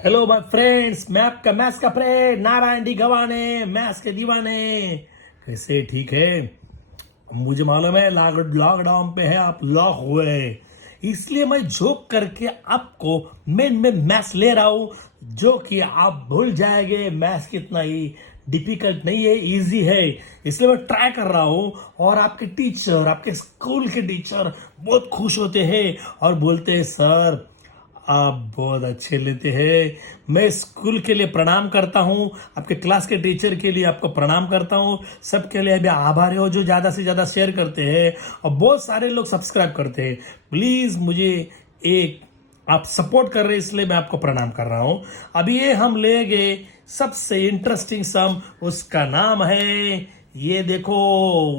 Hello my friends, मैं आपका maths का फ्रेंड नारायण डी गवाने, मैथ्स के दीवाने। कैसे? ठीक है। मुझे मालूम है लॉकडाउन पे है, आप लॉक हुए हैं, इसलिए मैं जोक करके आपको मेन में मैथ्स ले रहा हूं, जो कि आप भूल जाएंगे। मैथ्स कितना ही डिफिकल्ट नहीं है, इजी है। इसलिए मैं ट्राई कर रहा हूं, और आपके टीचर, आपके स्कूल के टीचर बहुत खुश होते हैं और बोलते हैं सर आप बहुत अच्छे लेते हैं। मैं स्कूल के लिए प्रणाम करता हूं, आपके क्लास के टीचर के लिए आपको प्रणाम करता हूं, सबके लिए भी आभारी हो जो ज़्यादा से ज़्यादा शेयर करते हैं और बहुत सारे लोग सब्सक्राइब करते हैं। प्लीज़ मुझे एक आप सपोर्ट कर रहे हैं, इसलिए मैं आपको प्रणाम कर रहा हूं। अभी ये हम लेंगे सबसे इंटरेस्टिंग सम, उसका नाम है, ये देखो,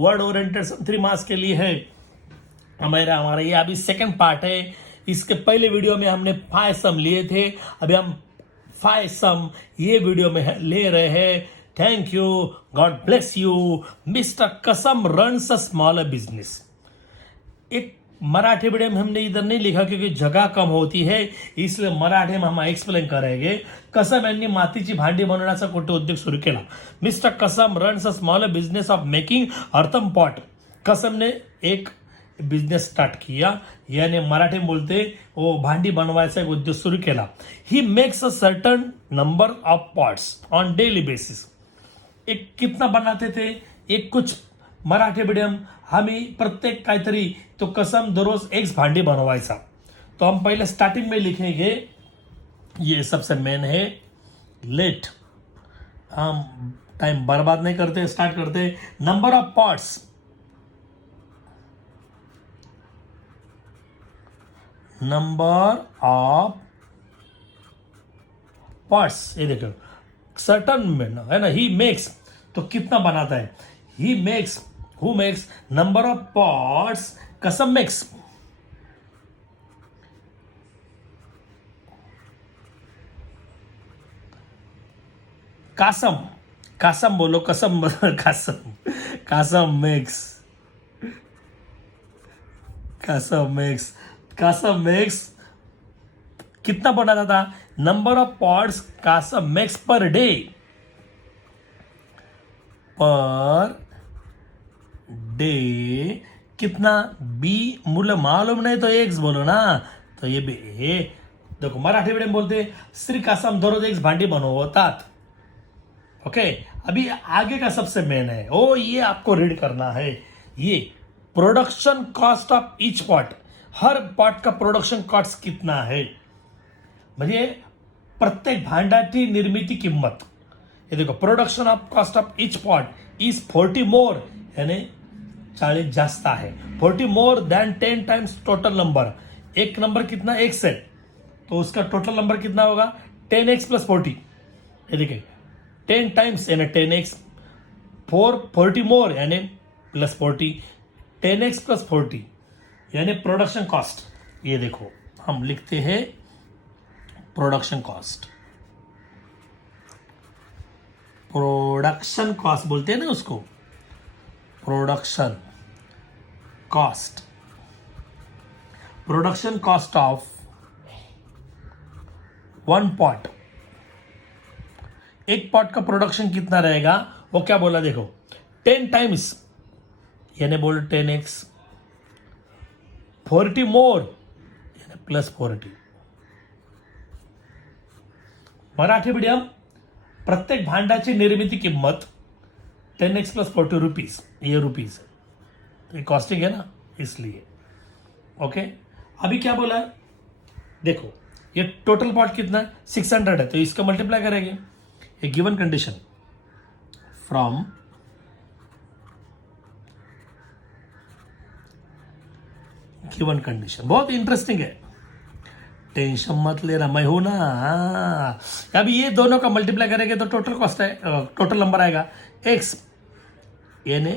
वर्ड ओरिएंटेड सम 3 मार्क्स के लिए है। हमारा हमारा ये अभी सेकंड पार्ट है। इसके पहले वीडियो में हमने 5 सम लिए थे, अभी हम 5 सम ये वीडियो में ले रहे हैं। Thank you, God bless you. Mister कसम रन्स अ स्मॉलर बिजनेस। एक मराठी मीडियम हमने इधर नहीं लिखा क्योंकि जगह कम होती है, इसलिए मराठी में हम एक्सप्लेन करेंगे। कसम यांनी मातीची भांडी बनवण्याचा कुठे उद्योग सुरू केला। मिस्टर कसम runs a smaller business of making अर्थम पॉट। कसम ने एक बिझनेस स्टार्ट किया, यानी मराठी में बोलते वो भांडी बनवायचा एक उद्योग सुरू केला। He makes a certain number of pots on daily basis. एक कितना बनाते थे, एक कुछ मराठी मीडियम हमें प्रत्येक काहीतरी, तो कसम दररोज एक भांडी बनवायचा। तो हम पहले स्टार्टिंग में लिखेंगे, ये सबसे मेन है। लेट, हम टाइम बर्बाद नहीं करते, स्टार्ट करते। Number of pots, number of pots, ये देखो सर्टन में है ना, ही मेक्स, तो कितना बनाता है, he makes, who makes number of pots, Kasam makes. Kasam, Kasam बोलो, Kasam Kasam, Kasam makes, Kasam makes, Kasam makes कितना बनाता था, number of pots Kasam makes per day, per day कितना, बी मुलं मालूम नहीं तो एक्स बोलो ना, तो ये बी हे देखो मराठी मीडियम बोलते श्री कासम दररोज एक भांडी बनवतात। ओके, अभी आगे का सबसे मेन है, ओ ये आपको रीड करना है। ये production cost of each pot, her pot का प्रोडक्शन कॉस्ट कितना है, म्हणजे प्रत्येक भांडाची निर्मिती किंमत। ये देखो production of cost of each pot is 40 मोर, यानी 40 जास्त है, 40 more than 10 times total number. एक नंबर कितना, एक से, तो उसका टोटल नंबर कितना होगा 10x प्लस 40। ये देखिए 10 टाइम्स यानी 10x, 40 मोर यानी प्लस 40, 10x प्लस 40 यानी प्रोडक्शन कॉस्ट। ये देखो हम लिखते हैं प्रोडक्शन कॉस्ट, प्रोडक्शन कॉस्ट बोलते हैं ना उसको, production cost, production cost of 1 pot. एक पॉट का प्रोडक्शन कितना रहेगा, वो क्या बोला देखो, 10 टाइम्स यानी बोल 10x, 40 मोर यानी प्लस 40। मराठी मीडियम प्रत्येक भांडाची निर्मिती किंमत 10x प्लस 40 रुपीज, ये रुपीज ये कॉस्टिंग है ना, इसलिए। ओके, अभी क्या बोला है देखो, ये टोटल पॉट कितना है 600 है, तो इसका मल्टीप्लाई करेंगे। ये given condition from given condition बहुत इंटरेस्टिंग है, टेंशन मत लेना, मैं हूं ना। अभी ये दोनों का मल्टीप्लाई करेंगे तो टोटल कॉस्ट है, टोटल नंबर आएगा x, यानी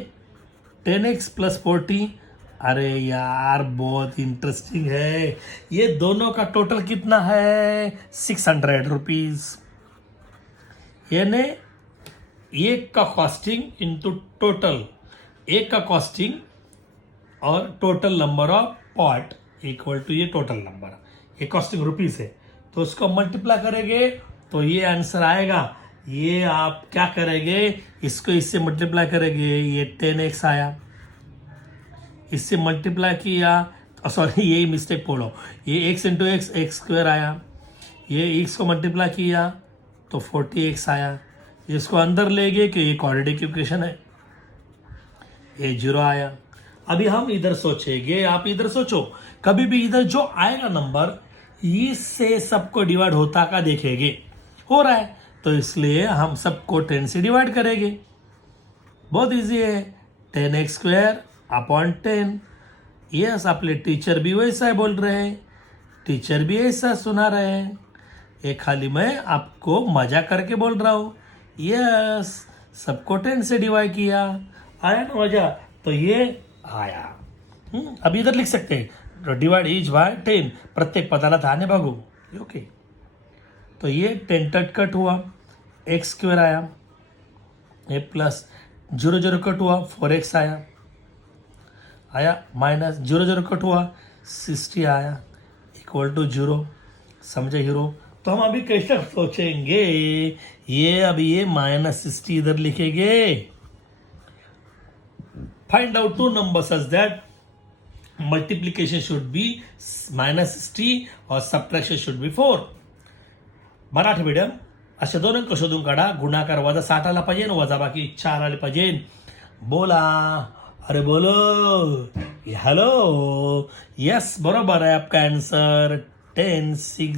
10x प्लस 40। अरे यार बहुत इंटरेस्टिंग है, ये दोनों का टोटल कितना है 600 रुपीज, यानी एक का कॉस्टिंग इंटू टोटल, एक का कॉस्टिंग और total number of pot equal to ये टोटल नंबर, ये कॉस्टिंग रुपीज है, तो उसको मल्टीप्लाई करेंगे तो ये आंसर आएगा। ये आप क्या करेंगे, इसको इससे मल्टीप्लाई करेंगे, ये 10x आया, इससे मल्टीप्लाई किया, सॉरी यही मिस्टेक बोलो, ये x into x x square आया, ये x को मल्टीप्लाई किया तो 40x आया, इसको अंदर ले गए कि ये क्वाड्रेटिक इक्वेशन है, ये 0 आया। अभी हम इधर सोचेंगे, आप इधर सोचो, कभी भी इधर जो आएगा नंबर इससे सबको डिवाइड होता का देखेंगे, हो रहा है तो इसलिए हम सबको 10 से डिवाइड करेंगे। बहुत इजी है, 10x स्क्वायर अपॉन 10। यस, आपने टीचर भी वैसा ही बोल रहे हैं, टीचर भी ऐसा सुना रहे हैं, ये खाली मैं आपको मजा करके बोल रहा हूँ। यस, सबको 10 से डिवाइड किया, आया ना मजा, तो ये आया। अभी इधर लिख सकते हैं डिवाइड इज बाय 10, प्रत्येक पदाला 10 ने भागो, ओके। तो ये 10 कट हुआ, एक्स स्क्वायर आया, ये प्लस 0 0 कट हुआ, 4x आया माइनस 0 0 कट हुआ, 60 आया, इक्वल टू 0। समझे हीरो? तो हम अभी कैसे सोचेंगे, ये अभी ये -60 इधर लिखेंगे। Find out two number such that multiplication should be -60 और subtraction should be 4। Marathi medium असे दोन अंक शोधून काढा, गुणाकार -60 आला पाहिजे आणि वजाबाकी 4 आले पाहिजे। बोला, अरे बोलो, हॅलो, यस बरोबर है आपका आंसर। 10 6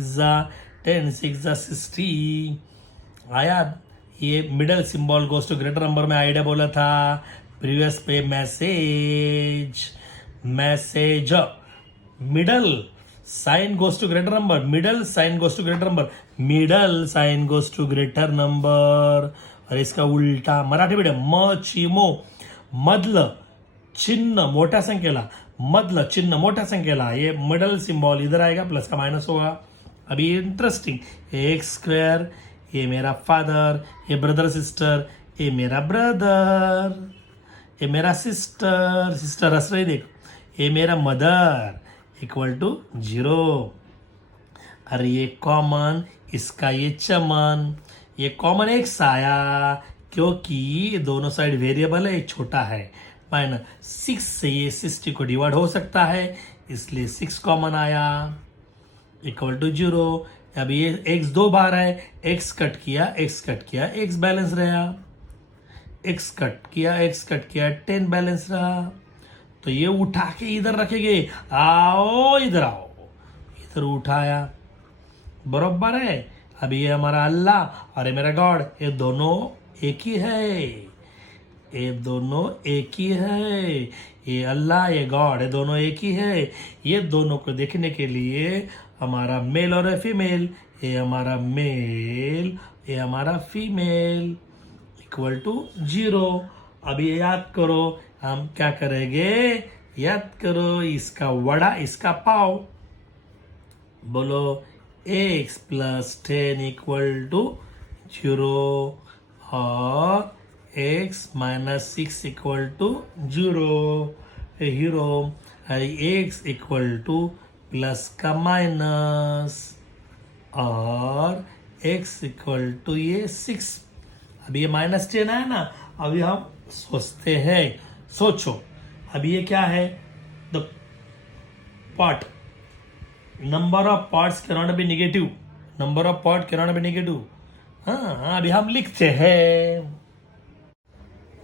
जा 60 आया। ये middle symbol goes to greater number में आइडिया बोला था प्रीवियस पे, message middle sign goes to greater number, middle sign goes to greater number, middle sign goes to greater number. और इसका उल्टा मराठी मीडियम मो, मधलं चिन्ह मोठ्या संख्येला, मधलं चिन्ह मोठ्या संख्येला, ये मिडल सिंबल इधर आएगा, प्लस का माइनस होगा। अभी इंटरेस्टिंग, एक्स स्क्वायर, ये मेरा फादर, ये ब्रदर सिस्टर, ये मेरा ब्रदर, ये मेरा सिस्टर हंस रही देख, ये मेरा मदर, इक्वल टू 0। अरे ये कॉमन, इसका ये चमन, ये कॉमन एक्स आया क्योंकि दोनों साइड वेरिएबल है, एक छोटा है। -6 से ये 60 को डिवाइड हो सकता है, इसलिए 6 कॉमन आया, इक्वल टू 0। अब ये x 2 बार है, x कट किया, x बैलेंस रहा, x कट किया 10 बैलेंस रहा। तो ये उठा के इधर रखेंगे, आओ इधर आओ, इधर उठाया, बरोबर है। अभी ये हमारा अल्लाह और ये मेरा गॉड, ये दोनों एक ही है, ये दोनों एक ही है, ये अल्लाह ये गॉड, ये दोनों एक ही है। ये दोनों को देखने के लिए हमारा मेल और फीमेल, ये हमारा मेल, ये हमारा फीमेल, इक्वल टू 0। अब ये याद करो, हम क्या करेंगे, याद करो, इसका वड़ा इसका पाव, बोलो x + 10 इक्वल टू 0 और x - 6 equal to 0। Hero, x equal to plus का माइनस और x इक्वल टू ये 6। अभी ये -10 है ना, अभी हम सोचते हैं, सोचो अभी ये क्या है, the part, number of parts can not be negative, number of part can not be negative. हाँ, अभी हम लिखते हैं,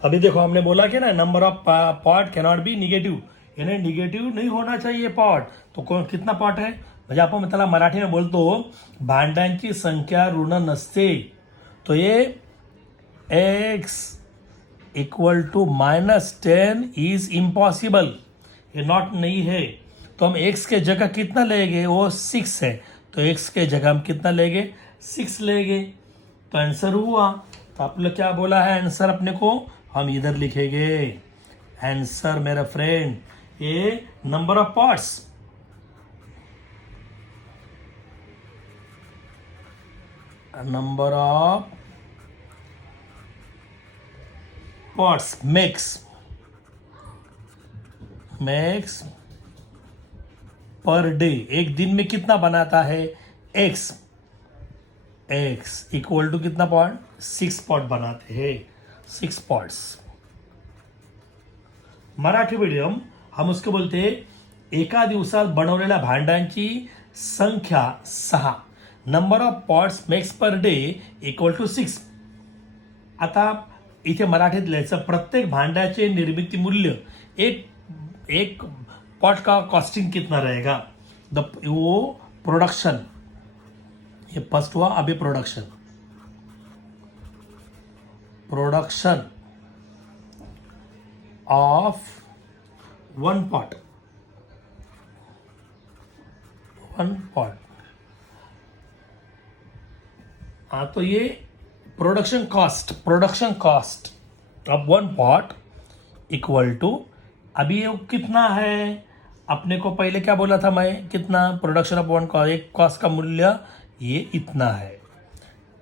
अभी देखो हमने बोला कि ना number of part can not be negative, यानी निगेटिव नहीं होना चाहिए पार्ट। तो कितना पार्ट है, म्हणजे आपण त्याला मराठी में बोलतो भांड्यांची संख्या ऋण नसते। तो ये x equal to -10 is impossible, ये नॉट नहीं है। तो हम x के जगह कितना लेंगे, वो 6 है, तो x के जगह हम कितना लेंगे, 6 लेंगे, तो आंसर हुआ। तो आप लोग क्या बोला है आंसर अपने को, हम इधर लिखेंगे आंसर मेरा फ्रेंड, ये number of parts, number of parts makes per day, एक दिन में कितना बनाता है x, एक्स इक्वल टू कितना पॉट, 6 पॉट बनाते हैं, 6 पॉट्स। मराठी मीडियम हम उसको बोलते एका दिवसात बनवलेल्या भांड्यांची संख्या 6, number of pots makes per day equal to 6। आता इथे मराठीत लिहायचं, प्रत्येक भांड्याचे निर्मिती मूल्य एक पॉट का कॉस्टिंग कितना रहेगा, वो प्रोडक्शन, ये फर्स्ट हुआ, अभी प्रोडक्शन ऑफ 1 पॉट, हाँ तो ये production cost of 1 pot equal to, अभी ये कितना है, अपने को पहले क्या बोला था मैं, कितना प्रोडक्शन ऑफ 1 कॉस्ट, एक कॉस्ट का मूल्य ये इतना है,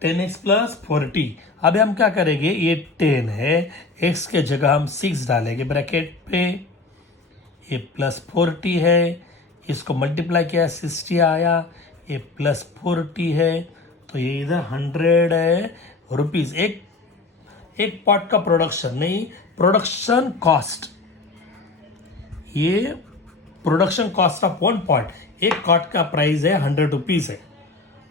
10x प्लस 40। अभी हम क्या करेंगे, ये 10 है, x के जगह हम 6 डालेंगे ब्रैकेट पे, ये प्लस 40 है, इसको मल्टीप्लाई किया 60 आया, ये प्लस 40 है, तो ये इधर 100 है रुपीज। एक पॉट का प्रोडक्शन नहीं, प्रोडक्शन कॉस्ट, ये प्रोडक्शन कॉस्ट ऑफ 1 पॉट, एक पॉट का प्राइस है 100 रुपीज है,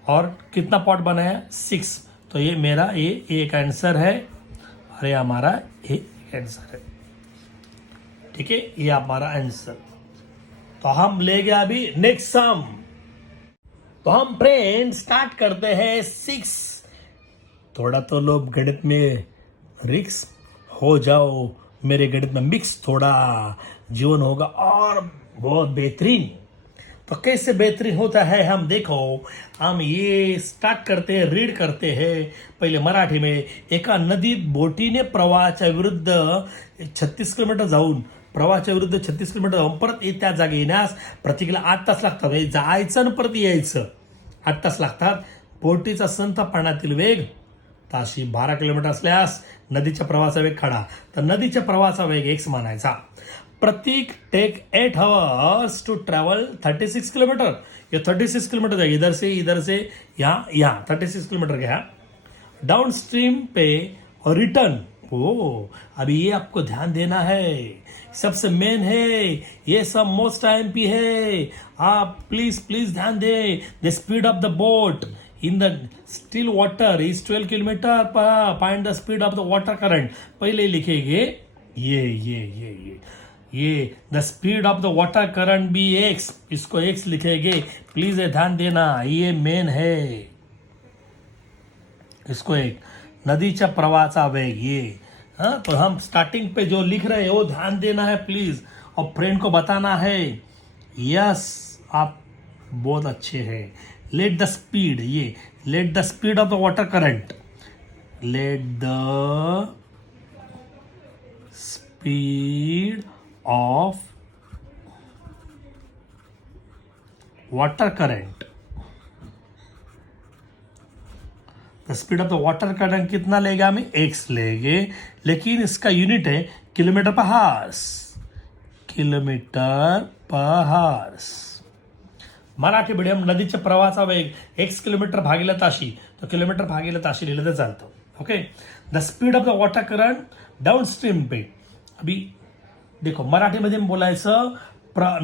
और कितना पॉट बनाया, 6, तो ये मेरा ये एक आंसर है, और ये हमारा एक आंसर है, ठीक है, ये हमारा आंसर। तो हम ले गया अभी नेक्स्ट सम। तो हम फ्रेंड स्टार्ट करते हैं 6। थोड़ा तो लोग गणित में रिक्स हो जाओ, मेरे गणित में मिक्स, थोड़ा जीवन होगा और बहुत बेहतरीन। तो कैसे बेहतरीन होता है, हम देखो, हम ये स्टार्ट करते हैं, रीड करते हैं पहिले मराठी में। एका नदीत बोटीने प्रवाहाच्या विरुद्ध 36 किलोमीटर जाऊन, प्रवाहाच्या विरुद्ध 36 किलोमीटर जाऊन परत त्या जागी येण्यास प्रत्येकीला 8 तास लागतात, म्हणजे जायचं आणि परत यायचं 8 तास लागतात। बोटीचा संथ पाण्यातील वेग ताशी 12 किलोमीटर असल्यास नदीच्या प्रवाहाचा वेग काढा, तर नदीच्या प्रवाहाचा वेग x मानायचा। Prateek take 8 hours to travel 36 kilometre, ये 36 किलोमीटर जाएगी, इधर से यहाँ 36 किलोमीटर गया डाउन स्ट्रीम पे और रिटर्न। ओ अभी ये आपको ध्यान देना है, सबसे मेन है ये, सब मोस्ट IMP है, आप प्लीज ध्यान दें। The speed of the boat in the still water is 12 kilometre per, find the speed of the water current. पहले लिखेंगे ये the speed of the water current भी x, इसको x लिखेंगे, प्लीज ध्यान देना, ये मेन है। इसको एक नदीच्या प्रवाहाचा वेग ये, हाँ, तो हम स्टार्टिंग पे जो लिख रहे हैं वो ध्यान देना है प्लीज, और फ्रेंड को बताना है यस आप बहुत अच्छे हैं। लेट द स्पीड, ये let the speed of the water current, let the speed of water current, the speed of the water current कितना लेगा, हमें x लेंगे, लेकिन इसका यूनिट है किलोमीटर पर हार्स, किलोमीटर पर हार्स। मराठी मीडियम नदीच्या प्रवाहाचा वेग x किलोमीटर भागिले ताशी, तो किलोमीटर भागिले ताशी लिहिलं तर चालतं, okay. The speed of the water current down stream पे, अभी देखो मराठीमध्ये बोलायचं,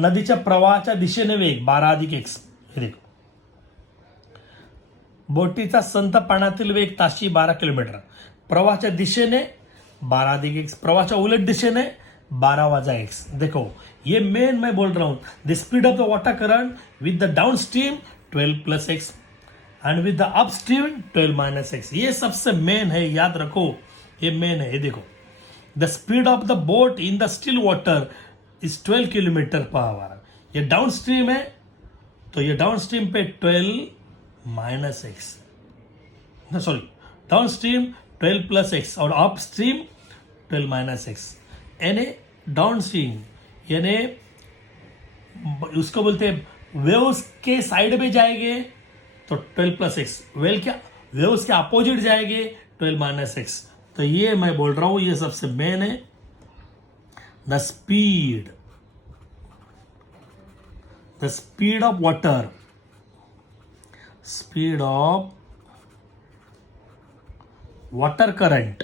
नदीच्या प्रवाहाच्या दिशेने वेग 12 अधिक x, हे देखो, बोटीचा संथ पाण्यातील वेग ताशी 12 किलोमीटर, प्रवाहाच्या दिशेने 12 अधिक x, प्रवाहाच्या उलट दिशेने 12 वजा x। देखो ये मेन मैं बोल रहा हूं, the speed of the water current with the down stream 12 plus x and with the up stream 12 minus x, ये सबसे मेन है, याद रखो, ये मेन है। ये देखो the speed of the boat in the still water is 12 kilometre per hour, ये डाउन स्ट्रीम है, तो ये डाउन स्ट्रीम पे 12 minus x, sorry down stream 12 plus x और अप स्ट्रीम 12 माइनस एक्स, यानी डाउन स्ट्रीम यानी उसको बोलते हैं वेव्स के साइड में जाएंगे तो 12 प्लस एक्स, वेव्स के अपोजिट जाएंगे 12 माइनस एक्स। तो ये मैं बोल रहा हूं, ये सबसे मेन है। The speed of water, speed of water current,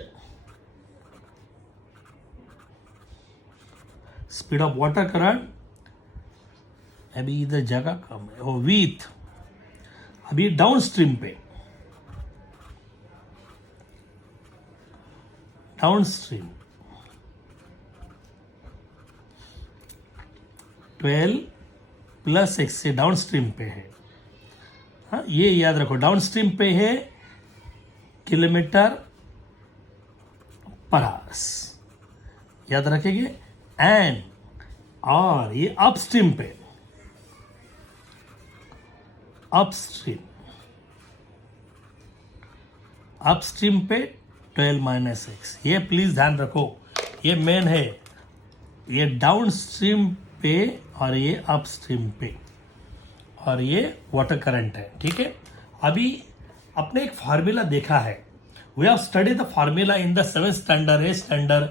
speed of water current, अभी इधर जगह कम है, वो विथ, अभी डाउन स्ट्रीम पे, डाउन स्ट्रीम 12 प्लस एक्स से डाउन स्ट्रीम पे है। हाँ, ये याद रखो, डाउन स्ट्रीम पे है किलोमीटर पर आवर्स, याद रखेंगे। एंड और ये अपस्ट्रीम पे, अपस्ट्रीम, अपस्ट्रीम पे 12 माइनस एक्स, ये प्लीज ध्यान रखो, ये मेन है। ये डाउन स्ट्रीम पे और ये अपस्ट्रीम पे, और ये वाटर करंट है, ठीक है। अभी अपने एक फार्मूला देखा है, we have study the formula in the 7th standard, 8th standard,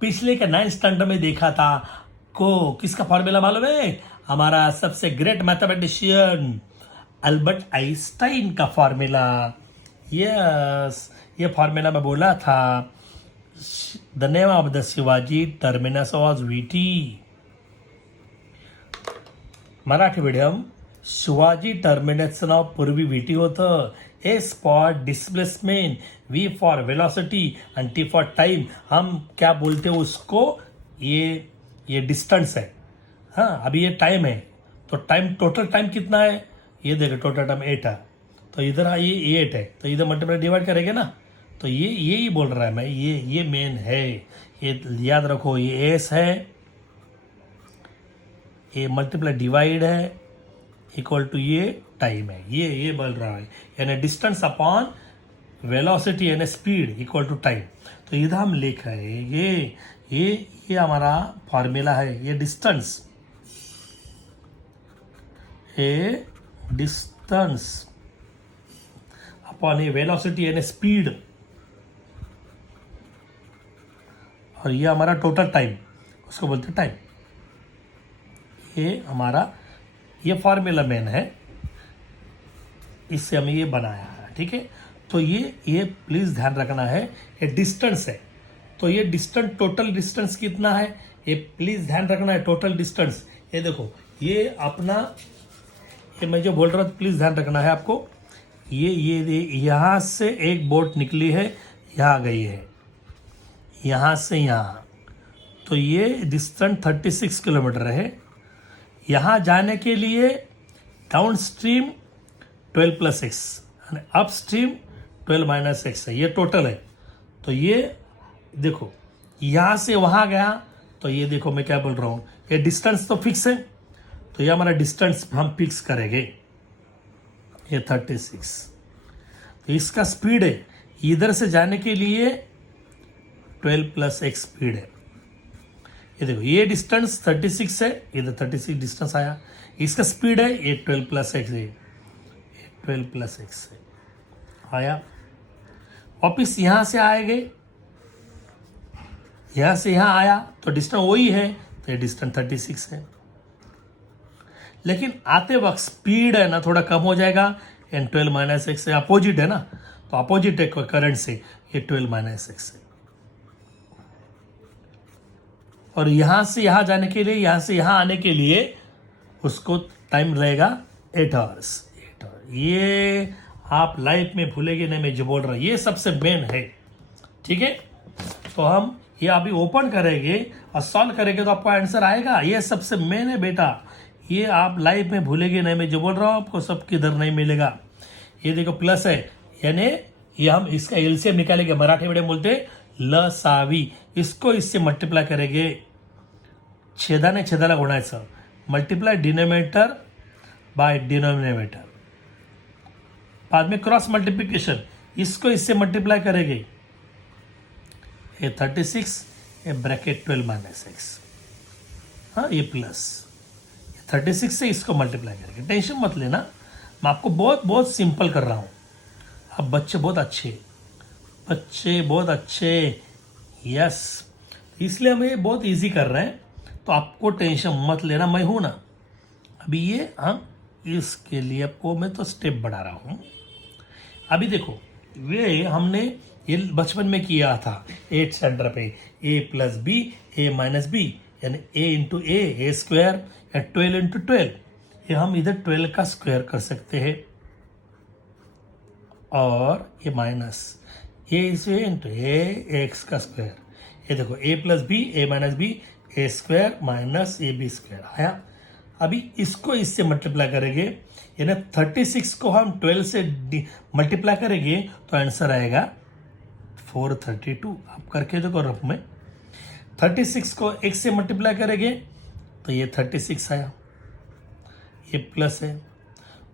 पिछले का 9th स्टैंडर्ड में देखा था। को किसका फार्मूला मालूम है? हमारा सबसे ग्रेट मैथमेटिशियन अल्बर्ट आइंस्टाइन का फार्मूला। यस, ये फार्मूला में बोला था, the name of the Shivaji terminus was VT. Marathi medium Shivaji टर्मिनसचं नाव पूर्वी वीटी होतं। S for displacement, V for velocity and T for time. हम क्या बोलते हैं उसको, ये डिस्टेंस है। हाँ, अभी ये टाइम है, तो टाइम, टोटल टाइम कितना है ये देखो, टोटल टाइम 8 है, तो इधर ये 8 है, तो इधर मल्टीप्लाई डिवाइड करेंगे ना, तो ये ही बोल रहा है मैं, ये मेन है। ये याद रखो, ये एस है, ये मल्टीप्लाई डिवाइड है, इक्वल टू ये टाइम है, ये बोल रहा है, यानी डिस्टेंस अपॉन वेलोसिटी यानी स्पीड इक्वल टू टाइम। तो इधर हम लिख रहे हैं ये हमारा फॉर्मूला है, ये डिस्टेंस, ये डिस्टेंस अपॉन ये वेलोसिटी यानी स्पीड, और ये हमारा टोटल टाइम, उसको बोलते हैं टाइम। ये हमारा ये फॉर्मूला मेन है, इससे हमें ये बनाया है, ठीक है। तो ये प्लीज ध्यान रखना है, ये डिस्टेंस है, तो ये डिस्टेंस, टोटल डिस्टेंस कितना है ये प्लीज ध्यान रखना है, टोटल डिस्टेंस। ये देखो, ये अपना, ये मैं जो बोल रहा हूँ प्लीज ध्यान रखना है आपको। ये यहाँ से एक बोट निकली है, यहाँ गई है, यहाँ से यहाँ, तो ये डिस्टेंस 36 किलोमीटर है। यहाँ जाने के लिए down stream 12 plus x, up stream 12 minus x है, ये टोटल है। तो ये देखो, यहाँ से वहाँ गया, तो ये देखो मैं क्या बोल रहा हूँ, ये डिस्टेंस तो फिक्स है, तो ये हमारा डिस्टेंस हम फिक्स करेंगे, ये 36। तो इसका स्पीड है, इधर से जाने के लिए 12 प्लस एक्स स्पीड है। ये देखो, ये डिस्टेंस 36 है, इधर 36 डिस्टेंस आया, इसका स्पीड है ये 12 प्लस एक्स है, 12 प्लस एक्स है आया। वापिस यहाँ से आएंगे, यहाँ से यहाँ आया, तो डिस्टेंस वही है, तो ये डिस्टेंस 36 है। लेकिन आते वक्त स्पीड है ना थोड़ा कम हो जाएगा, एंड 12 माइनस एक्स से अपोजिट है ना, तो अपोजिट है करंट से, ये 12 माइनस एक्स है। और यहाँ से यहाँ जाने के लिए, यहाँ से यहाँ आने के लिए उसको टाइम रहेगा 8 आवर्स। ये आप लाइफ में भूलेंगे नहीं, मैं जो बोल रहा हूँ ये सबसे मेन है, ठीक है। तो हम ये अभी ओपन करेंगे और सॉल्व करेंगे तो आपको आंसर आएगा, ये सबसे मेन है बेटा, ये आप लाइफ में भूलेंगे नहीं, मैं जो बोल रहा हूँ आपको सब किधर नहीं मिलेगा। ये देखो प्लस है, यानी ये हम इसका एलसीएम निकालेंगे, मराठी मीडियम बोलते लसावी, इसको इससे मल्टीप्लाई करेंगे, छेदाने छेदाला गुणायचं, मल्टीप्लाई डिनोमिनेटर बाय डिनोमिनेटर, बाद में क्रॉस मल्टीप्लिकेशन, इसको इससे मल्टीप्लाई करेंगे, ये 36, ये ब्रैकेट 12 माइनस एक्स, हाँ ये प्लस 36 से इसको मल्टीप्लाई करेंगे। टेंशन मत लेना, मैं आपको बहुत बहुत सिंपल कर रहा हूँ। अब बच्चे बहुत अच्छे, यस, इसलिए हम ये बहुत इजी कर रहे हैं, तो आपको टेंशन मत लेना, मैं हूँ ना। अभी ये हम इसके लिए आपको मैं तो स्टेप बढ़ा रहा हूँ। अभी देखो, वे हमने ये बचपन में किया था 8 स्टैंडर्ड पे, ए plus b a minus B, यानी ए इंटू ए स्क्वायर, या 12 इंटू 12, ये हम इधर 12 का स्क्वायर कर सकते हैं, और ये minus a into a x का स्क्वायर, ये देखो a plus b a minus b a square minus a b square आया। अभी इसको इससे मल्टीप्लाई करेंगे, यानी 36 को हम 12 से मल्टीप्लाई करेंगे तो आंसर आएगा 432। आप करके देखो रफ में, 36 को x से मल्टीप्लाई करेंगे तो ये 36 आया, ये प्लस है।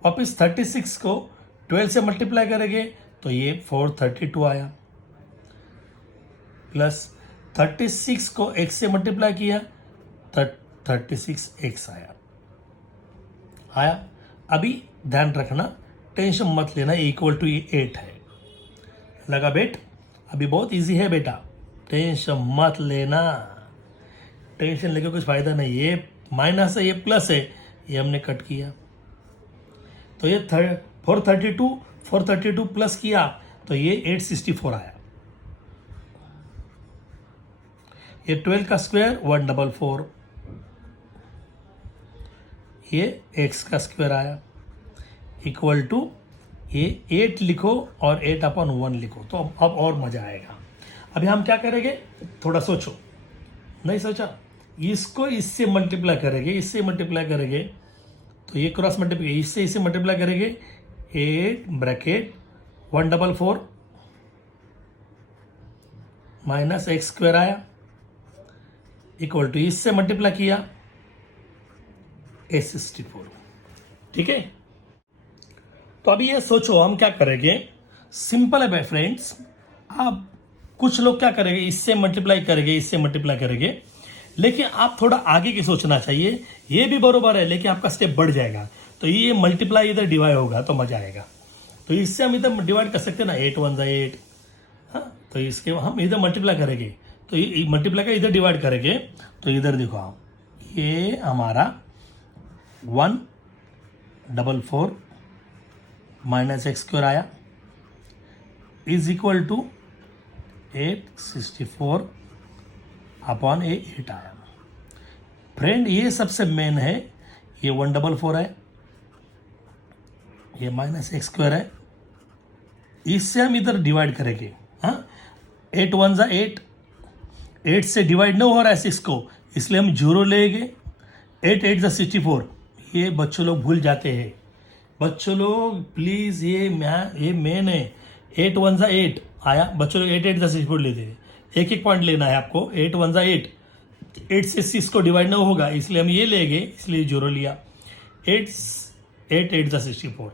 वापस 36 को 12 से मल्टीप्लाई करेंगे तो ये 432 आया, प्लस 36 को x से मल्टीप्लाई किया 36x आया। अभी ध्यान रखना, टेंशन मत लेना, इक्वल टू 8 है, लगा बेट? अभी बहुत इजी है बेटा, टेंशन मत लेना, टेंशन लेके कुछ फायदा नहीं। ये माइनस है ये प्लस है, ये हमने कट किया तो ये 432 प्लस किया तो ये 864 आया। ये 12 का स्क्वायर 144, ये x का स्क्वायर आया, इक्वल टू ये 8 लिखो और 8/1 लिखो, तो अब और मजा आएगा। अभी हम क्या करेंगे, थोड़ा सोचो, नहीं सोचा, इसको इससे मल्टीप्लाई करेंगे, इससे मल्टीप्लाई करेंगे तो ये क्रॉस मल्टीप्लाई, इससे मल्टीप्लाई करेंगे, 8 ब्रैकेट 144 माइनस एक्स स्क्वायर आया, इक्वल टू इससे मल्टीप्लाई किया 864। ठीक है, तो अभी ये सोचो हम क्या करेंगे, सिंपल है भाई फ्रेंड्स। आप कुछ लोग क्या करेंगे, इससे मल्टीप्लाई करेंगे, इससे मल्टीप्लाई करेंगे, लेकिन आप थोड़ा आगे की सोचना चाहिए। ये भी बरोबर है लेकिन आपका स्टेप बढ़ जाएगा, तो ये मल्टीप्लाई इधर डिवाइड होगा तो मजा आएगा। तो इससे हम इधर डिवाइड कर सकते हैं ना, 8 1 8, हाँ, तो इसके हम इधर मल्टीप्लाई करेंगे, तो ये मल्टीप्लाई का इधर डिवाइड करेंगे, तो इधर देखो आप, ये हमारा 144 माइनस एक्स स्क्वायर आया, इज इक्वल टू 864/8 आया। फ्रेंड ये सबसे मेन है, ये 144 है, ये माइनस एक्स स्क्वायर है, इससे हम इधर डिवाइड करेंगे। हाँ, 8 1 8, 8 से डिवाइड नहीं हो रहा है 6 को, इसलिए हम 0 लेंगे। 8 8 64, ये बच्चों लोग भूल जाते हैं। बच्चों लोग प्लीज़, ये मेन है। 8 1 8 आया, बच्चों लोग 8 8 64 लेते हैं। एक एक पॉइंट लेना है आपको, 8 1 8, 8 से 6 को डिवाइड नहीं होगा इसलिए हम ये लेंगे, इसलिए 0 लिया। 8 8 64,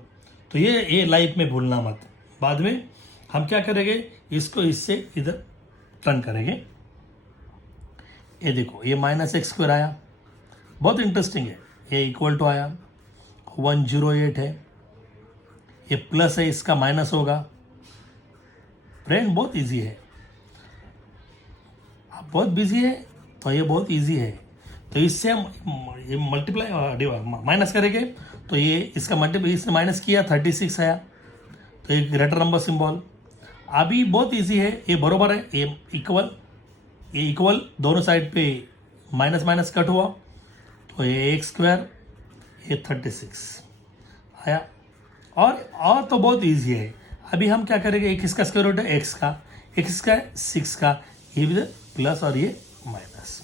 तो ये लाइफ में भूलना मत। बाद में हम क्या करेंगे, इसको इससे इधर टर्न करेंगे। ये देखो, ये माइनस एक्स स्क्वायर आया, बहुत इंटरेस्टिंग है। ये इक्वल टू आया 108 है, ये प्लस है, इसका माइनस होगा। फ्रेंड बहुत इजी है, आप बहुत बिजी है तो ये बहुत इजी है। तो इससे हम ये मल्टीप्लाई माइनस करेंगे, तो ये इसका मल्टीप्लाई, इसने माइनस किया 36 आया, तो एक ग्रेटर नंबर सिंबल। अभी बहुत इजी है, ये बरोबर है, ये इक्वल दोनों साइड पे माइनस माइनस कट हुआ, तो ये एक्स स्क्वायर, ये 36 आया। और तो बहुत इजी है। अभी हम क्या करेंगे, एक इसका स्क्वायर रूट है एक्स का, एक इसका 6 का, ये भी प्लस और ये माइनस,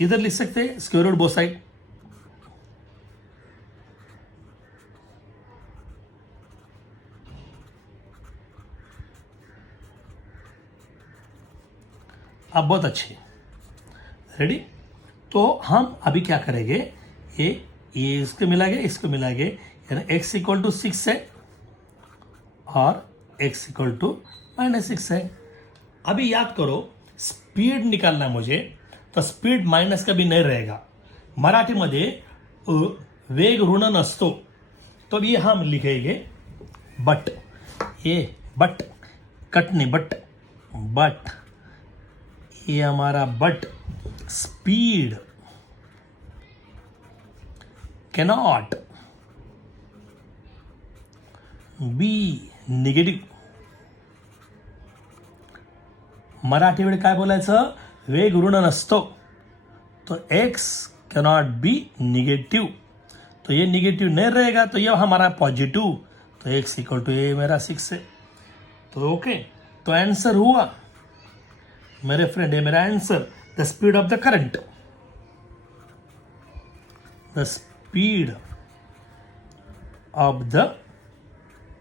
इधर लिख सकते हैं स्क्वायर रूट बोथ साइड। अब बहुत अच्छे, रेडी। तो हम अभी क्या करेंगे, ये इसको मिलाएंगे, इसको मिलाएंगे, यानी x इक्वल टू 6 है और x इक्वल टू -6 है। अभी याद करो, स्पीड निकालना है मुझे, तो स्पीड माइनस कभी नहीं रहेगा। मराठीमध्ये वेग ऋण नसतो, तो ये हम लिखेंगे बट, ये बट कट नहीं, बट ये हमारा but speed cannot be negative Marathi वेळ काय बोलायचं, वेग ऋण नसतो, तो एक्स कैनॉट बी निगेटिव, तो ये निगेटिव नहीं रहेगा, तो ये हमारा पॉजिटिव, तो एक्स इक्वल टू ये मेरा 6 है। तो ओके, तो आंसर हुआ मेरे फ्रेंड, ये मेरा answer, the speed of the current, the speed of the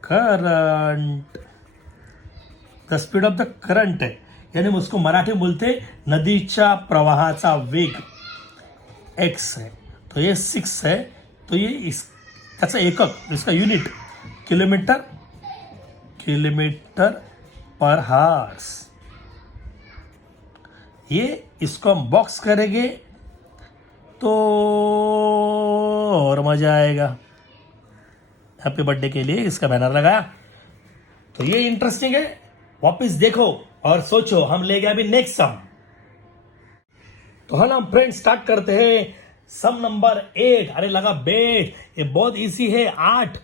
current, the speed of the current है, यानी उसको मराठी में बोलते नदीच्या प्रवाहाचा वेग एक्स है, तो ये 6 है, तो ये त्याचा एकक, इसका यूनिट किलोमीटर पर हार्स। ये इसको हम बॉक्स करेंगे तो और मजा आएगा। हैप्पी बर्थडे के लिए इसका बैनर लगाया, तो ये इंटरेस्टिंग है, वापस देखो और सोचो। हम ले गए अभी नेक्स्ट सम, तो हम फ्रेंड स्टार्ट करते हैं सम नंबर 8। अरे लगा बेट, ये बहुत इजी है, 8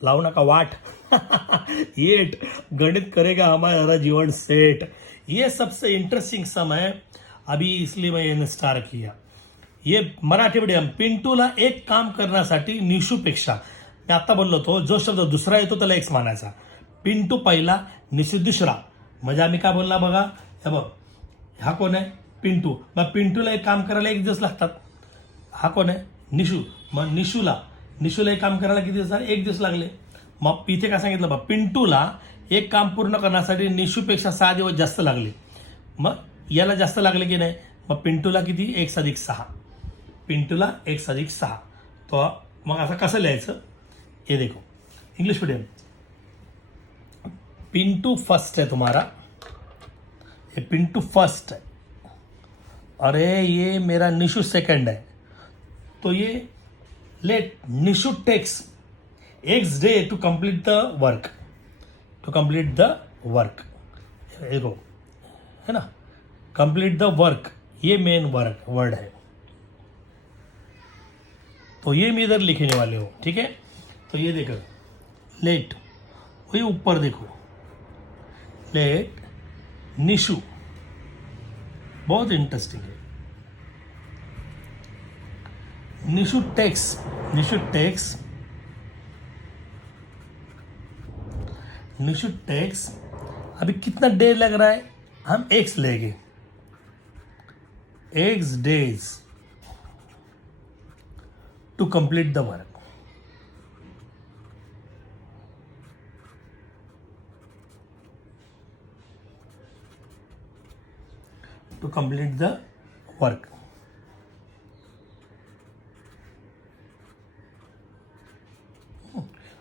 लाओ ना का वाट 8 गणित करेगा हमारा जीवन सेट। ये सबसे इंटरेस्टिंग सम है अभी, इसलिए मैं ये स्टार किया। ये मराठी मीडियम पिंटूला एक काम करण्यासाठी निशूपेक्षा, मी आता बोललो होतो जो शब्द दुसरा येतो त्याला एक्स मानायचा, पिंटू पहिला निशू दुसरा, म्हणजे आम्ही काय बोलला बघा, हे बघ हा कोण आहे पिंटू, मग पिंटूला एक काम करायला 1 दिवस लागतात, हा कोण आहे निशू, मग निशूला एक काम करायला किती दिवस, 1 दिवस लागले। मग इथे काय सांगितलं बा, पिंटूला एक काम पूर्ण करण्यासाठी निशूपेक्षा 6 दिवस जास्त लागले, मग याला जास्त लागले की नाही, मग पिंटूला किती 1+6, पिंटूला 1+6, तो मग असं कसं लिहायचं, ये देखो इंग्लिश मीडियम, पिंटू फर्स्ट है तुम्हारा, ये पिंटू फर्स्ट है, अरे ये मेरा निशु सेकंड है, तो ये let Nishu takes x day to complete the work, देखो है ना, कंप्लीट द वर्क, ये मेन वर्ड है, तो ये मैं इधर लिखने वाले हो, ठीक है। तो ये देखो लेट, वही ऊपर देखो लेट निशु, बहुत इंटरेस्टिंग है, निशु टेक्स अभी कितना डे लग रहा है, हम एक्स लेंगे, x days to complete the work, to complete the work.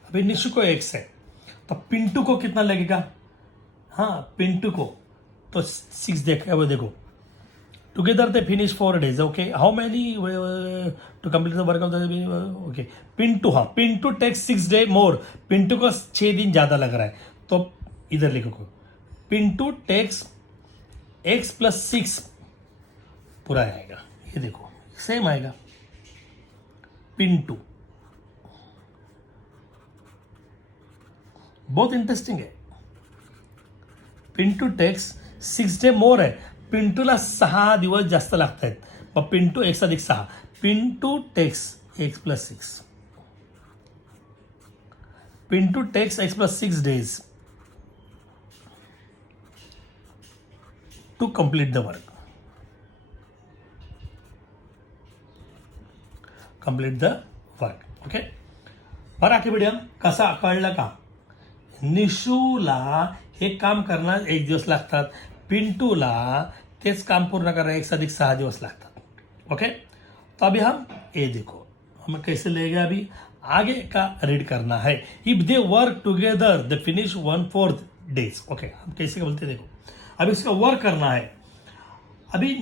अभी निशु को एक्स है, तो पिंटू को कितना लगेगा, हाँ पिंटू को तो 6 देखो together they finish 4 days, okay, how many to complete the work of the, okay, Pintu, हाँ Pintu takes 6 day more, Pintu को 6 दिन ज्यादा लग रहा है, तो इधर लिखो पिंटू टेक्स x+6 पूरा आएगा, ये देखो सेम आएगा, पिंटू, बहुत इंटरेस्टिंग है, पिंटू टेक्स 6 day मोर है, पिंटूला 6 दिवस जास्त लागत आहेत, मग Pintu 1+6, Pintu takes x+6, Pintu takes x+6 days to complete the work, okay. Marathi medium कसा कळलं का, निशूला हे काम करणार 1 दिवस लागतात, पिंटूला तेच काम पूर्ण करना 1+6 दिवस लागतात, ओके। तो अभी हम ये देखो हमें कैसे लेगा, अभी आगे का रीड करना है, if they work together they finish 1/4 days, okay. हम कैसे बोलते देखो, अभी इसका वर्क करना है, अभी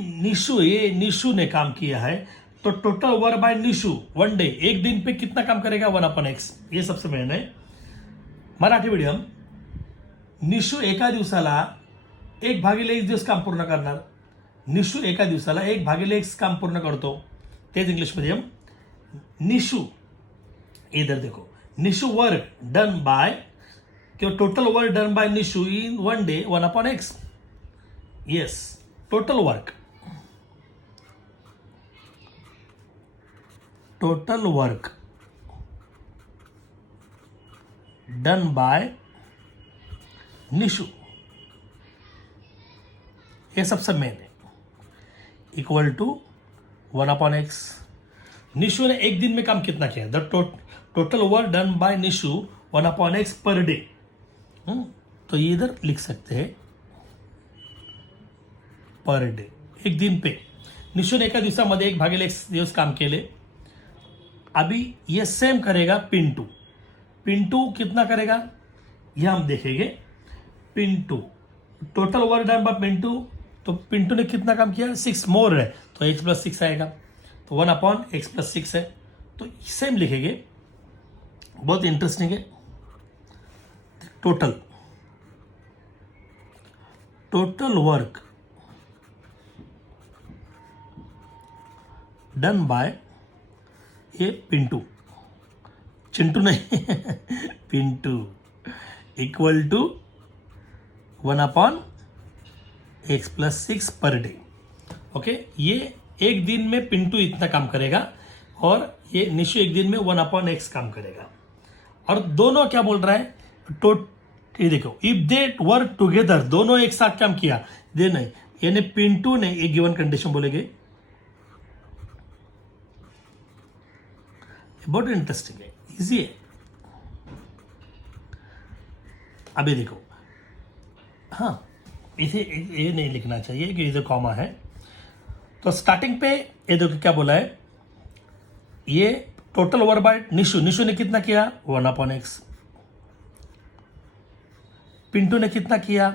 निशु ने काम किया है, तो total work by Nishu 1 day, 1 दिन पे कितना काम करेगा 1/x, ये सबसे मेन है। मराठी मीडियम निशु एका दिवसाला 1/1 दिवस काम पूर्ण करणार, निशु एका दिवसाला 1/1 काम पूर्ण करतो, तेच इंग्लिश मीडियम निशु, इधर देखो निशु वर्क डन बाय, किंवा total work done by Nishu in 1 day 1/x, yes, total work done by Nishu, ये सबसे मेन है, इक्वल टू 1/x। निशु ने एक दिन में काम कितना किया? The total work done by Nishu 1/x per day. तो ये इधर लिख सकते हैं पर डे, एक दिन पे निशूने एका दिवसामध्ये 1/x दिवस काम केले। अभी ये सेम करेगा पिंटू। पिंटू कितना करेगा ये हम देखेंगे। Pintu total work done by Pintu, तो पिंटू ने कितना काम किया? 6 मोर है तो x + 6 आएगा, तो 1/x + 6 है, तो सेम लिखेंगे। बहुत इंटरेस्टिंग है। टोटल वर्क डन बाय ये पिंटू, चिंटू नहीं Pintu, equal to 1/x + 6 per day. Okay, ये एक दिन में पिंटू इतना काम करेगा और ये निशु एक दिन में 1/x काम करेगा। और दोनों क्या बोल रहा है? ये देखो, इफ दे वर्क टुगेदर, दोनों एक साथ काम किया, दे नहीं, यानी पिंटू ने एक गिवन कंडीशन बोलेंगे। बहुत इंटरेस्टिंग है, इजी है। अभी देखो, हाँ इसे ये नहीं लिखना चाहिए कि इधर कॉमा है। तो स्टार्टिंग पे ये देखो क्या बोला है, ये टोटल वर्क बाय निशु ने कितना किया? 1/x। पिंटू ने कितना किया?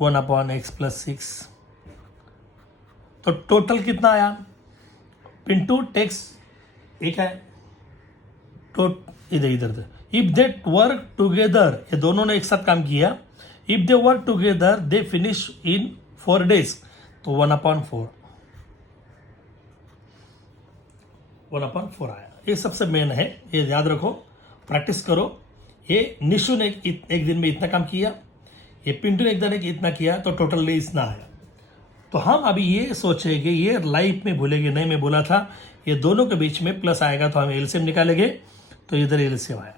1/x + 6। तो टोटल कितना आया? पिंटू टेक्स एक है, तो इधर इफ दे वर्क टुगेदर, ये दोनों ने एक साथ काम किया। If they work together they finish in 4 days, तो 1/4 आया। ये सबसे मेन है, ये याद रखो, प्रैक्टिस करो। ये निशु ने एक दिन में इतना काम किया, ये पिंटू ने एक दिन में इतना किया, तो टोटल डेज इतना आया। तो हम अभी ये सोचेंगे, ये लाइफ में भूलेंगे नहीं। मैं बोला था ये दोनों के बीच में प्लस आएगा तो हम एलसीएम निकालेंगे, तो इधर एलसीएम आया।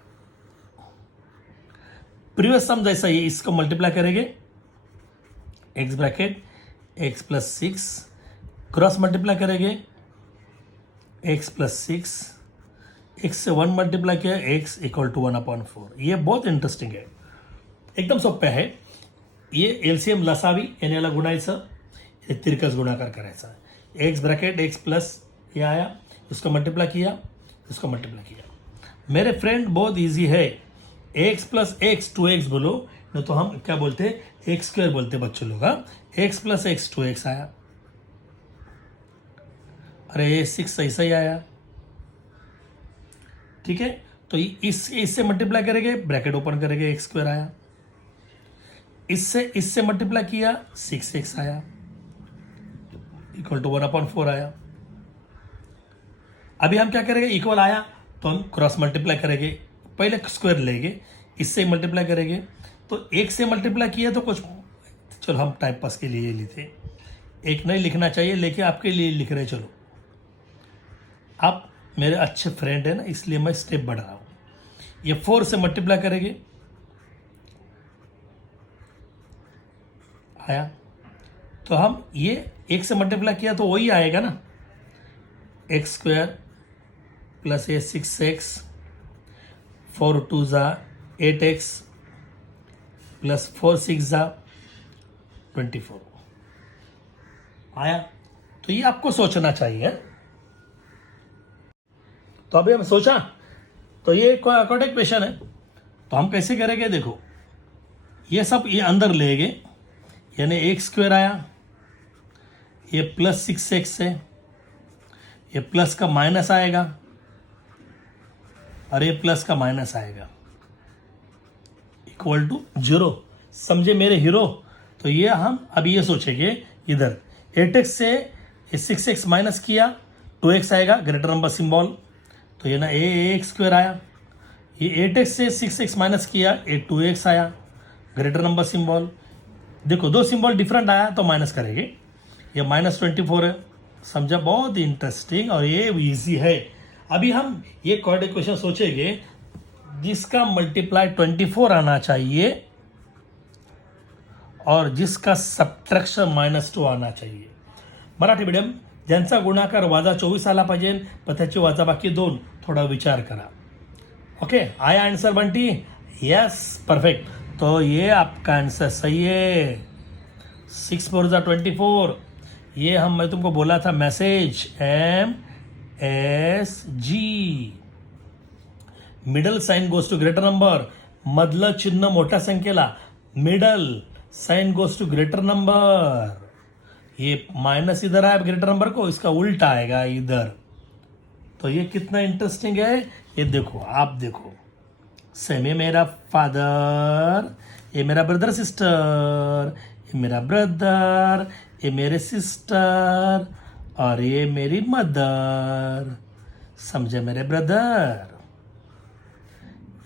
प्रीवियस सम जैसा ये इसको मल्टीप्लाई करेंगे, x bracket x + 6 cross multiply करेंगे, x + 6, x से 1 मल्टीप्लाई किया, x = 1/4। ये बहुत इंटरेस्टिंग है, एकदम सोपं है। ये एलसीएम लसावी यानी याला गुणायचं, हे तिरकस गुणाकार करायचा। x ब्रैकेट x प्लस ये आया, इसको मल्टीप्लाई किया, इसको मल्टीप्लाई किया। मेरे फ्रेंड बहुत इजी है, x + x 2x बोलो, नहीं तो हम क्या बोलते हैं? x² बोलते बच्चों लोग। x + x 2x आया, अरे ये 6 ऐसा ही आया, ठीक है। तो इससे मल्टीप्लाई करेंगे, ब्रैकेट ओपन करेंगे, x² आया। इससे मल्टीप्लाई किया, 6x आया, इक्वल टू 1/4 आया। अभी हम क्या करेंगे? इक्वल आया तो हम क्रॉस मल्टीप्लाई करेंगे, पहले स्क्वायर लेंगे, इससे मल्टीप्लाई करेंगे। तो 1 से मल्टीप्लाई किया तो कुछ, चलो हम टाइम पास के लिए लेते, एक नहीं लिखना चाहिए, लेकिन आपके लिए लिख रहे। चलो आप मेरे अच्छे फ्रेंड है ना, इसलिए मैं स्टेप बढ़ा रहा हूँ। ये 4 से मल्टीप्लाई करेंगे, आया। तो हम ये 1 से मल्टीप्लाई किया तो वही आएगा ना, x² + ये 6x, 4 2 = 8x + 4 6 = 24 आया। तो ये आपको सोचना चाहिए। तो अभी हम सोचा, तो ये अकॉर्डिंग क्वेश्चन है, तो हम कैसे करेंगे? देखो, ये सब ये अंदर लेंगे, यानी x² आया, ये + 6x है, ये प्लस का माइनस आएगा और ये प्लस का माइनस आएगा, इक्वल टू 0। समझे मेरे हीरो? तो ये हम अभी ये सोचेंगे, इधर 8x से 6x माइनस किया, 2x आएगा, ग्रेटर नंबर सिंबल, तो ये ना x² आया। ये 8x से 6x माइनस किया, ये 2x आया, ग्रेटर नंबर सिंबल। देखो दो सिंबल डिफरेंट आया तो माइनस करेंगे। ये -24 है, समझा? बहुत इंटरेस्टिंग और ये इजी है। अभी हम ये कॉर्ड इक्वेशन सोचेंगे जिसका मल्टीप्लाई 24 आना चाहिए और जिसका सबट्रॅक्शन -2 आना चाहिए। मराठी मीडियम ज्यांचा गुणाकार वजा 24 आला पाहिजे पण त्याची वजाबाकी 2, थोडा विचार करा। ओके, आया आंसर बंटी? Yes, perfect. तो ये आपका आंसर सही है। 6 4 24। ये मैं तुमको बोला था message MSG। Middle sign goes to greater number, मधलं चिन्ह मोठ्या संख्येला, middle sign goes to greater number. ये माइनस इधर है ग्रेटर नंबर को, इसका उल्टा आएगा इधर। तो ये कितना इंटरेस्टिंग है, ये देखो, आप देखो। सेम, ये मेरा फादर, ये मेरा ब्रदर सिस्टर, ये मेरा ब्रदर, ये मेरे सिस्टर और ये मेरी मदर। समझे मेरे ब्रदर?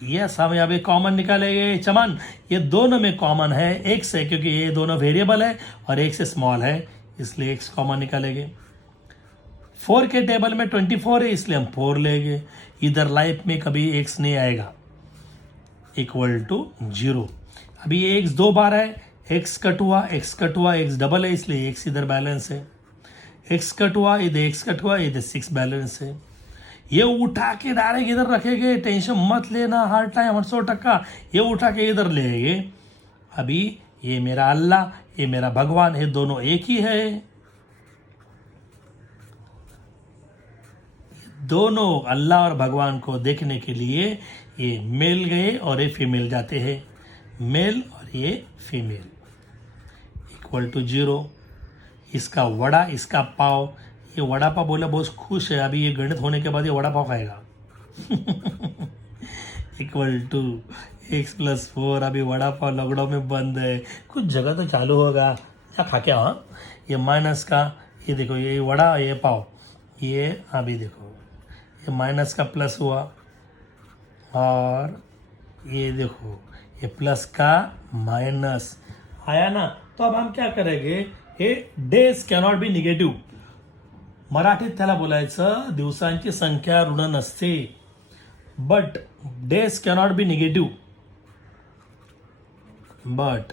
यस, हम यहाँ पे कॉमन निकालेंगे। चमन, ये दोनों में कॉमन है एक्स है, क्योंकि ये दोनों वेरिएबल है और एक से स्मॉल है, इसलिए एक्स कॉमन निकालेंगे। 4 के टेबल में 24 है, इसलिए हम 4 लेंगे। इधर लाइफ में कभी एक्स नहीं आएगा, इक्वल टू 0। अभी ये एक्स 2 बार है, एक्स कट हुआ, एक्स डबल है, इसलिए एक्स इधर बैलेंस है। एक्स कट हुआ, इधर 6 बैलेंस है। ये उठा के डायरेक्ट इधर रखेंगे, टेंशन मत लेना, हर टाइम 100%। ये उठा के इधर लेंगे। अभी ये मेरा अल्लाह, ये मेरा भगवान, ये दोनों एक ही है। दोनों अल्लाह और भगवान को देखने के लिए ये मेल गए और ये फीमेल जाते हैं। मेल और ये फीमेल इक्वल टू 0। इसका वड़ा, इसका पाव। ये वड़ा पाव बोला बहुत खुश है, अभी ये गणित होने के बाद ये वड़ा पाव खाएगा। Equal to x+4। अभी वड़ा पाव लॉकडाउन में बंद है, कुछ जगह तो चालू होगा, क्या खा के। हाँ, ये माइनस का, ये देखो, ये वड़ा, ये पाव, ये अभी देखो, ये माइनस का प्लस हुआ और ये देखो, ये प्लस का माइनस आया ना। तो अब हम क्या करेंगे, हे डेज कॅनॉट बी निगेटिव्ह। मराठीत त्याला बोलायचं दिवसांची संख्या ऋण नसते, but days cannot be negative, but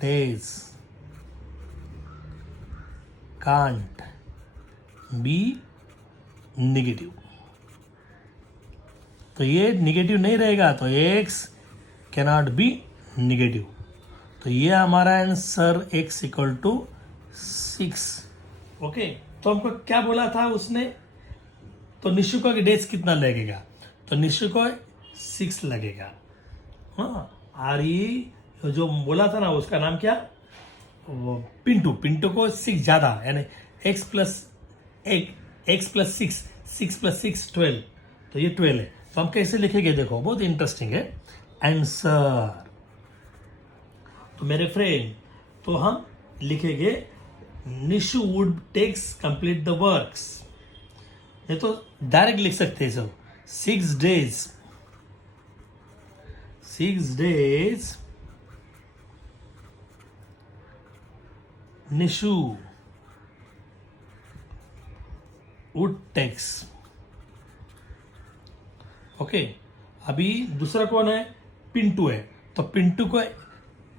days can't be negative. तो ये निगेटिव नहीं रहेगा, तो एक्स कैनॉट बी निगेटिव। तो ये हमारा answer x equal to 6। Okay, तो हमको क्या बोला था उसने, तो निशु का डेज कितना लगेगा, तो निशु को 6 लगेगा। हाँ, और ये जो बोला था ना उसका नाम क्या, वो पिंटू। पिंटू को 6 ज्यादा, यानी x प्लस 6, 6 + 6 12, तो ये 12 है। तो हम कैसे लिखेंगे, देखो बहुत इंटरेस्टिंग है आंसर। तो मेरे फ्रेंड, तो हम लिखेंगे Nishu would takes complete the works. ये तो डायरेक्ट लिख सकते हैं सब, 6 days Nishu would takes. Okay, अभी दूसरा कौन है, पिंटू है। तो पिंटू को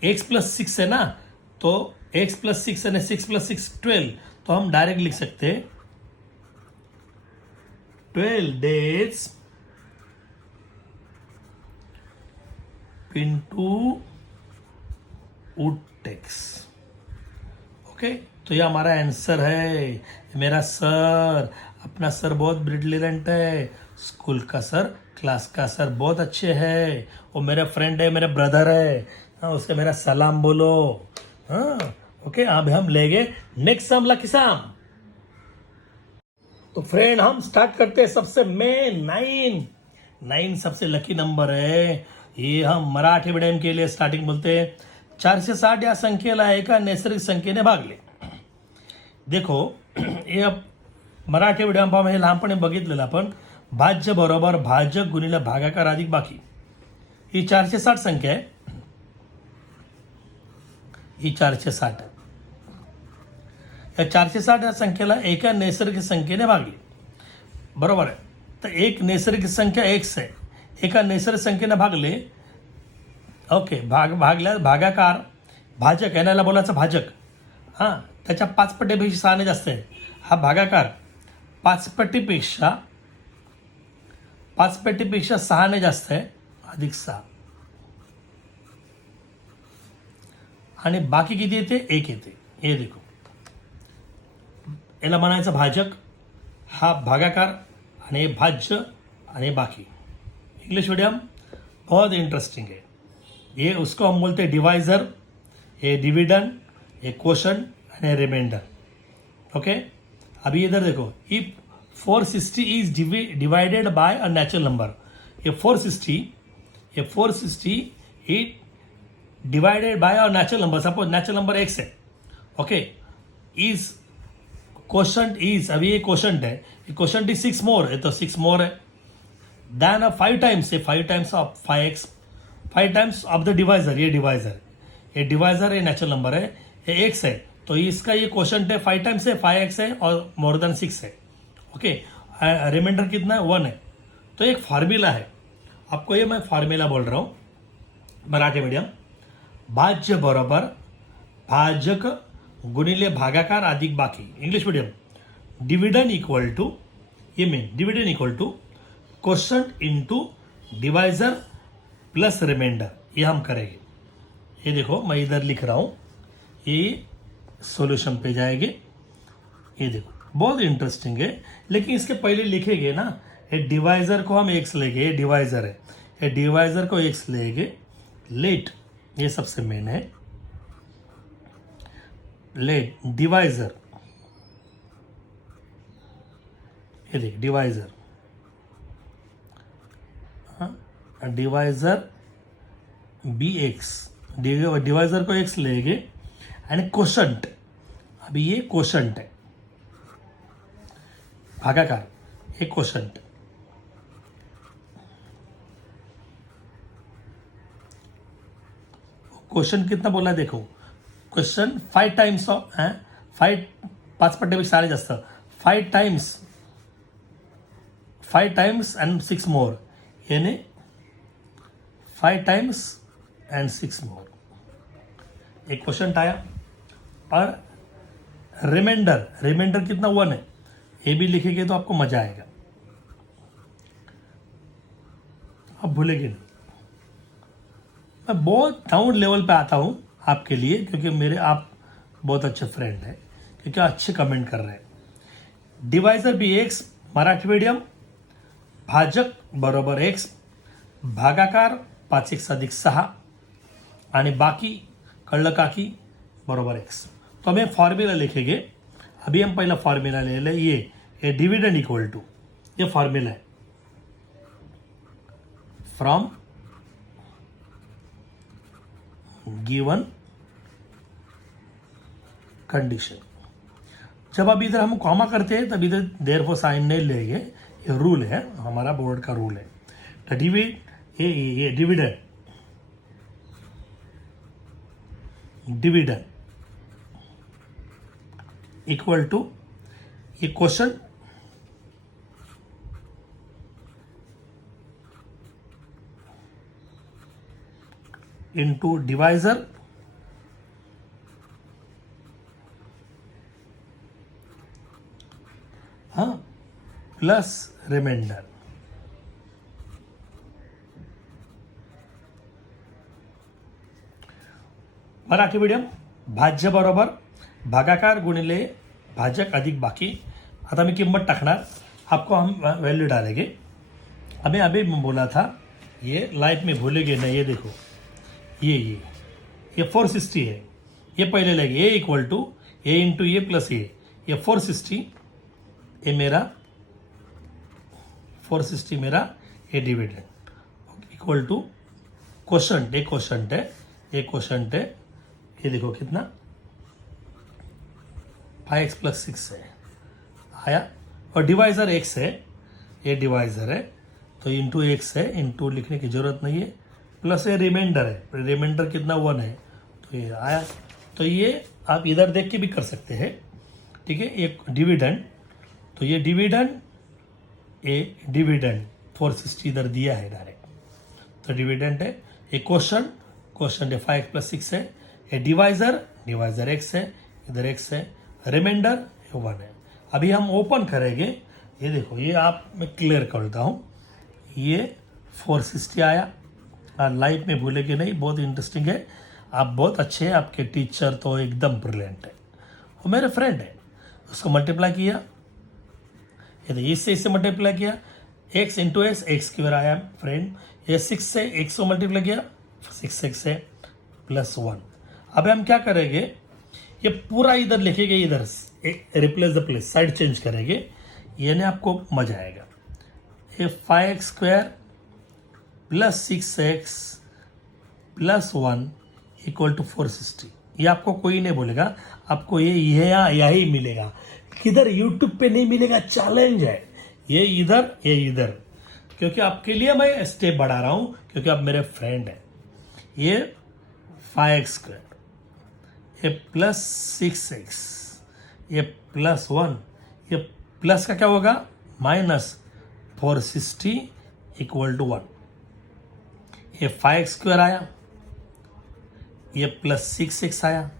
x + 6 है ना, तो x + 6 यानी 6 + 6 12। तो हम डायरेक्ट लिख सकते हैं 12 days Pintu would takes. Okay, तो ये हमारा आंसर है। मेरा सर, अपना सर बहुत ब्रिलियंट है, स्कूल का सर, क्लास का सर बहुत अच्छे है, वो मेरा फ्रेंड है, मेरा ब्रदर है। हाँ, उसका मेरा सलाम बोलो। हाँ, ओके, अब हम लेंगे नेक्स्ट सम, लकी सम। तो फ्रेंड, हम स्टार्ट करते हैं सबसे मेन 9 सबसे लकी नंबर है। ये हम मराठी मीडियम के लिए स्टार्टिंग बोलते हैं। 460 या संख्येला एका नैसर्गिक संख्येने भागले। देखो, हे मराठी मीडियम पाहून हे लहानपणी बघितलेलं आपण, भाज्य बरोबर भाजक गुणिले भागाकार अधिक बाकी। ही 460 संख्या आहे। ही 460 आहे. या 460 या संख्येला एका नैसर्गिक संख्येने भागले. बरोबर आहे. तर एक नैसर्गिक संख्या x आहे, एका नैसर्गिक संख्येने भागले. ओके, भागल्या भागाकार भाजक याला बोलायचं भाजक. हां, त्याच्या 5 पटीपेक्षा 6 ने जास्त आहे. हा भागाकार 5 पटीपेक्षा 6 ने जास्त आहे, अधिक 6. आणि बाकी किती येते? 1 येते. हे देखो, याला म्हणायचं भाजक, हा भागाकार आणि हे भाज्य आणि बाकी. इंग्लिश मीडियम बहुत इंटरेस्टिंग है. ये उसको हम बोलते हैं डिवाइजर, ये डिविडेंड, ये क्वोशंट एंड ये रिमाइंडर. ओके, अभी इधर देखो, if 460 is divided by a natural number. ये 460 it divided by a natural number. Suppose natural number x है. ओके, इज क्वोशंट इज, अभी ये क्वोशंट है, ये क्वोशंट इज 6 मोर है, तो 6 मोर है देन 5 टाइम्स, ये 5 times of 5x, 5 times of the divisor. ये डिवाइजर ये नेचुरल नंबर है, ये x है, तो इसका ये क्वोशंट है 5 टाइम्स है, 5x है और मोर देन 6 है. ओके, रिमाइंडर कितना है? 1 है. तो एक फार्मूला है, आपको ये मैं फार्मूला बोल रहा हूँ मराठी मीडियम. भाज्य बरोबर भाजक गुणिले भागाकार अधिक बाकी. English medium, dividend equal to, ये main dividend equal to quotient into divisor plus remainder. ये हम करेंगे. ये देखो, मैं इधर लिख रहा हूँ, ये सॉल्यूशन पे जाएंगे. ये देखो, बहुत इंटरेस्टिंग है. लेकिन इसके पहले लिखेंगे ना, ये डिवाइजर को हम x लेंगे, ये डिवाइजर है, ये डिवाइजर को x लेंगे. लेट, ये सबसे मेन है. लेट डिवाइजर, ये देख डिवाइजर, डिवाइजर bx, डिवाइजर को x लेंगे. एंड क्वोशंट, अभी ये क्वोशंट है, भागाकार, ये क्वोशंट. क्वेश्चन कितना बोला है देखो, क्वेश्चन 5 टाइम्स ऑफ 5 पट्ट्यापेक्षा सारे जास्त, 5 टाइम्स एंड 6 मोर, यानी 5 टाइम्स एंड 6 मोर. एक क्वेश्चन आया. और रिमाइंडर कितना? 1 है. ये भी लिखेंगे तो आपको मजा आएगा, आप भूलेंगे नहीं. मैं बहुत डाउन लेवल पे आता हूँ आपके लिए, क्योंकि आप बहुत अच्छे फ्रेंड हैं, क्योंकि अच्छे कमेंट कर रहे हैं. डिवाइजर भी x, मराठी मीडियम, भाजक बरोबर x, भागाकार 5x अधिक 6 आणि बाकी कळलं का की बरोबर x. तो हमें फॉर्मूला लिखेंगे. अभी हम पहला फॉर्मूला ले लें. ये डिविडेंड इक्वल टू, ये फॉर्मूला है फ्रॉम गिवन कंडीशन. जब अब इधर हम कॉमा करते हैं तब इधर देयरफॉर साइन नहीं लेंगे, ये रूल है, हमारा बोर्ड का रूल है. तो ये डिविडेंड इक्वल टू, ये quotient into divisor plus remainder. Marathi medium, भाज्य बरोबर भागाकार गुणिले भाजक अधिक बाकी. आता मी किंमत टाकणार, आपको हम वैल्यू डालेंगे. हमें अभी बोला था, ये लाइफ में भूलेंगे नहीं. ये देखो, ये 460 है, ये पहले लेंगे. A equal to A into A plus ये 460, ये मेरा 460 मेरा ये डिविडेंड इक्वल टू क्वोशंट, ये क्वोशंट है, ये क्वोशंट है. ये देखो कितना 5x प्लस 6 है आया. और डिवाइजर x है, ये डिवाइजर है, तो इंटू x है, इंटू लिखने की जरूरत नहीं है. प्लस ये रिमाइंडर है, रिमाइंडर कितना 1 है, तो ये आया. तो ये आप इधर देख के भी कर सकते हैं, ठीक है। एक डिविडेंड, तो ये डिविडेंड, ये डिविडेंड 460 इधर दिया है डायरेक्ट, तो डिविडेंड है। ये क्वेश्चन, क्वेश्चन है 5 + 6 है। ये डिवाइजर, डिवाइजर x है, इधर x है। रिमाइंडर 1 है। अभी हम ओपन करेंगे, ये देखो, ये आप मैं क्लियर कर देता हूँ। ये 460 आया, और लाइफ में भूलेंगे नहीं, बहुत इंटरेस्टिंग है। आप बहुत अच्छे हैं, आपके टीचर तो एकदम ब्रिलियंट है। वो मेरे फ्रेंड है, उसको मल्टीप्लाई किया, ये इससे मल्टीप्लाई किया, x इंटू एक्स स्क्वायर आया फ्रेंड। ये 6 से x को मल्टीप्लाई किया, 6x से +1। अब हम क्या करेंगे, ये पूरा इधर लिखेंगे, इधर replace the place, side change करेंगे, ये ना आपको मजा आएगा। ये 5x² + 6x + 1 = 460। ये आपको कोई नहीं बोलेगा, आपको ये यही मिलेगा, किधर यूट्यूब पे नहीं मिलेगा, चैलेंज है। ये इधर, ये इधर, क्योंकि आपके लिए मैं स्टेप बढ़ा रहा हूं, क्योंकि आप मेरे फ्रेंड हैं। ये 5x², ये +6x, ये +1, ये प्लस का क्या होगा, -460 = 1। ये 5x² आया, ये +6x आया।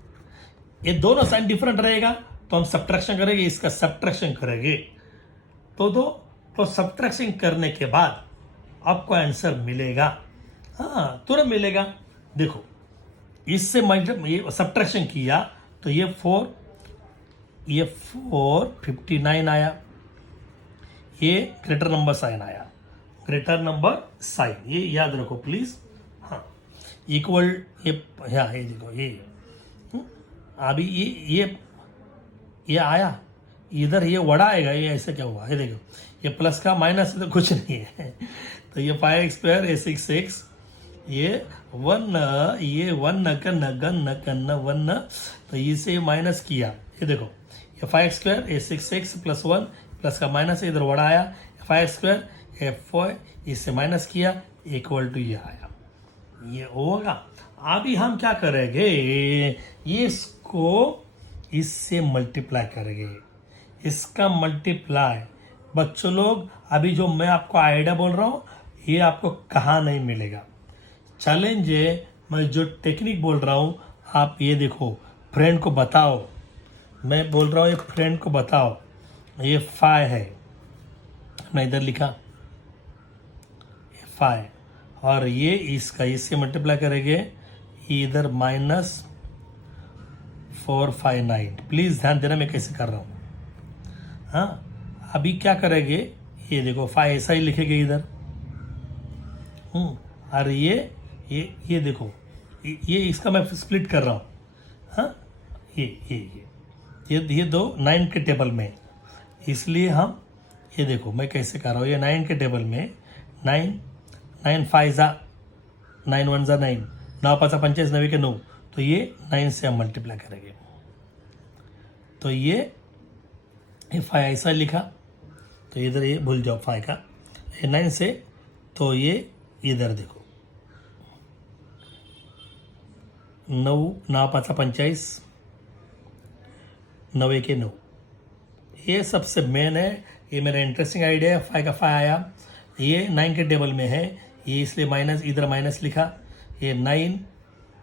ये दोनों साइन डिफरेंट रहेगा, तो हम सब्ट्रैक्शन करेंगे, इसका सब्ट्रैक्शन करेंगे, तो सब्ट्रैक्शन करने के बाद आपको आंसर मिलेगा, हाँ तुरंत मिलेगा। देखो, इससे ये सब्ट्रैक्शन किया, तो ये 459 आया, ये ग्रेटर नंबर साइन आया, ग्रेटर नंबर साइन, ये याद रखो प्लीज। हाँ, इक्वल, ये देखो, ये अभी ये आया, इधर ये वड़ा आएगा, ये ऐसे क्या हुआ, ये देखो, ये प्लस का माइनस तो कुछ नहीं है। तो ये 5x², ये 6x, ये 1, ये 1 न 1, तो इसे माइनस किया, ये देखो, ये 5x², ये 6x +1, प्लस का माइनस, इधर वड़ा आया, 5x², ये 4, इससे माइनस किया, = ये आया, ये होगा। अभी हम क्या करेंगे, ये इसको इससे मल्टीप्लाई करेंगे, इसका मल्टीप्लाई। बच्चों लोग, अभी जो मैं आपको आइडिया बोल रहा हूँ, ये आपको कहाँ नहीं मिलेगा। चैलेंज है, मैं जो टेक्निक बोल रहा हूँ, आप ये देखो, फ्रेंड को बताओ, मैं बोल रहा हूँ, ये फ्रेंड को बताओ। ये 5 है, मैं इधर लिखा, ये 5, और ये इसका इससे मल्टीप्लाई करेंगे, इधर -459। प्लीज़ ध्यान देना मैं कैसे कर रहा हूँ। हाँ, अभी क्या करेंगे, ये देखो 5 ऐसा ही लिखेंगे इधर, और ये देखो, ये इसका मैं स्प्लिट कर रहा हूँ। हाँ, ये दो 9 के टेबल में, इसलिए हम ये देखो मैं कैसे कर रहा हूँ। ये 9 के टेबल में 9 5 9 1 9, 9 5 25, 9 के 9, तो ये 9 से हम मल्टीप्लाई करेंगे। तो ये 5 ऐसा लिखा, तो इधर ये भूल जाओ 5 का, ये 9 से, तो ये इधर देखो 9 9 5 25, 9 के 9, ये सबसे मेन है। ये मेरा इंटरेस्टिंग आइडिया है। 5 का 5 आया, ये 9 के टेबल में है, ये इसलिए माइनस, इधर माइनस लिखा, ये 9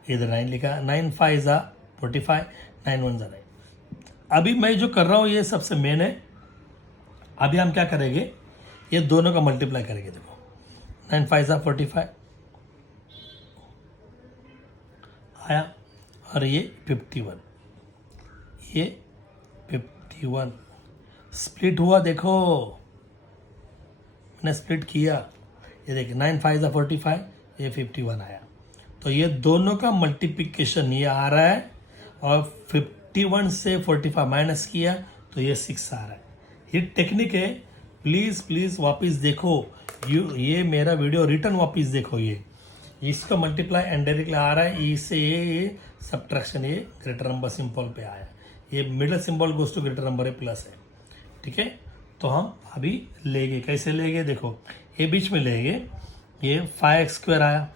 इधर 9 लिखा, 9 5 45, 9 1 9। अभी मैं जो कर रहा हूँ ये सबसे मेन है। अभी हम क्या करेंगे, ये दोनों का मल्टीप्लाई करेंगे। देखो 9 5 45 आया, और ये 51, ये 51 स्प्लिट हुआ। देखो मैंने स्प्लिट किया, ये देखिए 9 5 45, ये 51 आया। तो ये दोनों का मल्टीप्लिकेशन ये आ रहा है, और 51 से 45 माइनस किया, तो ये 6 आ रहा है। ये टेक्निक है, प्लीज़ वापस देखो, ये मेरा वीडियो रिटर्न वापस देखो। ये इसका मल्टीप्लाई एंड डायरेक्टली आ रहा है, इससे ये सब्ट्रैक्शन, ये ग्रेटर नंबर सिंबल पे आया, ये middle symbol goes to greater number है, प्लस है, ठीक है। तो हम अभी लेंगे, कैसे लेंगे, देखो ये बीच में लेंगे, ये 5x² आया,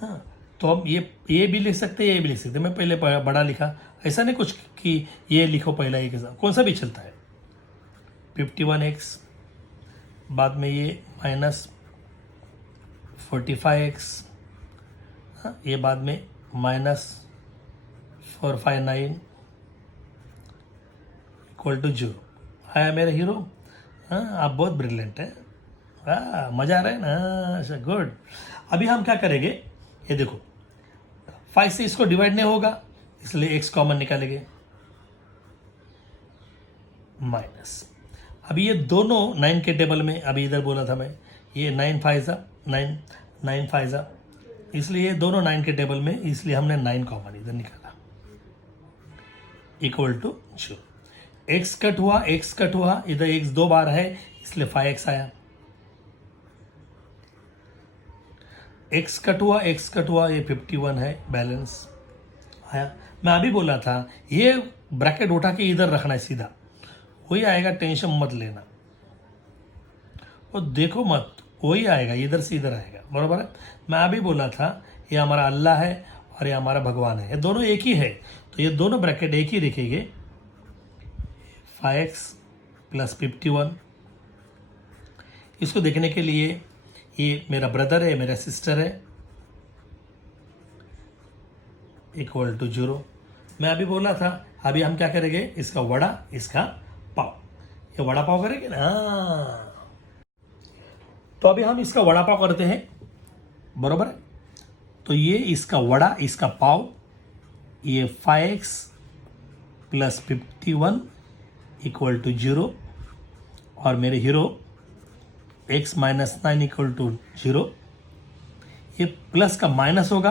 हाँ, तो हम ये भी लिख सकते हैं, ये भी लिख सकते हैं। मैं पहले बड़ा लिखा, ऐसा नहीं कुछ कि ये लिखो पहला, ये के साथ कौन सा भी चलता है। 51x, बाद में ये माइनस 45x, ये बाद में माइनस 459 इक्वल टू 0। आया मेरे हीरो। हाँ, आप बहुत ब्रिलियंट हैं। मज़ा आ रहा है ना। अच्छा, गुड। अभी हम क्या करेंगे, ये देखो 5 से इसको डिवाइड नहीं होगा, इसलिए x कॉमन निकालेंगे, माइनस। अभी ये दोनों 9 के टेबल में, अभी इधर बोला था मैं, ये 9 फाइजा 9, 9 फाइजा, इसलिए ये दोनों 9 के टेबल में, इसलिए हमने 9 कॉमन इधर निकाला, इक्वल टू 0। x कट हुआ, x कट हुआ, इधर x 2 बार है इसलिए 5x आया। x कट हुआ, x कट हुआ, ये 51 है, बैलेंस आया। मैं अभी बोला था ये ब्रैकेट उठा के इधर रखना है सीधा, वही आएगा, टेंशन मत लेना। और देखो मत, वही आएगा, इधर से इधर आएगा, बराबर है। मैं अभी बोला था ये हमारा अल्लाह है और ये हमारा भगवान है, ये दोनों एक ही है, तो ये दोनों ब्रैकेट एक ही रखेंगे। 5x प्लस 51, इसको देखने के लिए ये मेरा ब्रदर है, मेरा सिस्टर है, इक्वल टू 0। मैं अभी बोला था, अभी हम क्या करेंगे, इसका वड़ा, इसका पाव, ये वड़ा पाव करेंगे ना। तो अभी हम इसका वड़ा पाव करते हैं, बरोबर है। तो ये इसका वड़ा, इसका पाव, ये 5x प्लस 51 इक्वल टू 0, और मेरे hero x minus 9 equal to 0। ये प्लस का माइनस होगा,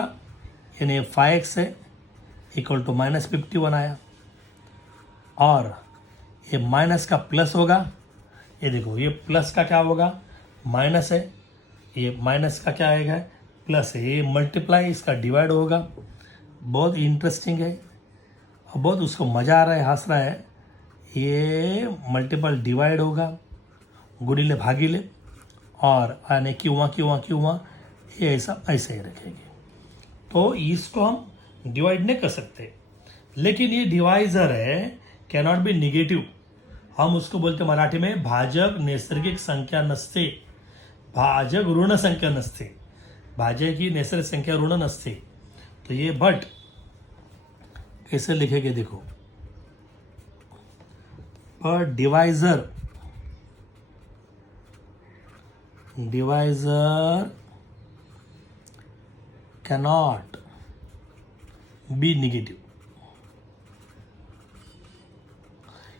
यानी 5x है इक्वल टू माइनस 51 आया, और ये माइनस का प्लस होगा, ये देखो ये प्लस का क्या होगा, माइनस है, ये माइनस का क्या आएगा, प्लस है, ये मल्टीप्लाई, इसका डिवाइड होगा। बहुत इंटरेस्टिंग है और बहुत उसको मज़ा आ रहा है, हंस रहा है। ये मल्टीपल डिवाइड होगा, गुणिले भागीले, और आने क्यों ये ऐसा ऐसे ही रखेंगे। तो इसको हम डिवाइड नहीं कर सकते, लेकिन ये डिवाइजर है, कैन नॉट बी निगेटिव। हम उसको बोलते मराठी में भाजक नैसर्गिक संख्या नसते, भाजक ऋण संख्या नसते, भाजक की नैसर्गिक संख्या ऋण नसते। तो ये बट कैसे लिखेंगे देखो, पर डिवाइजर cannot be negative,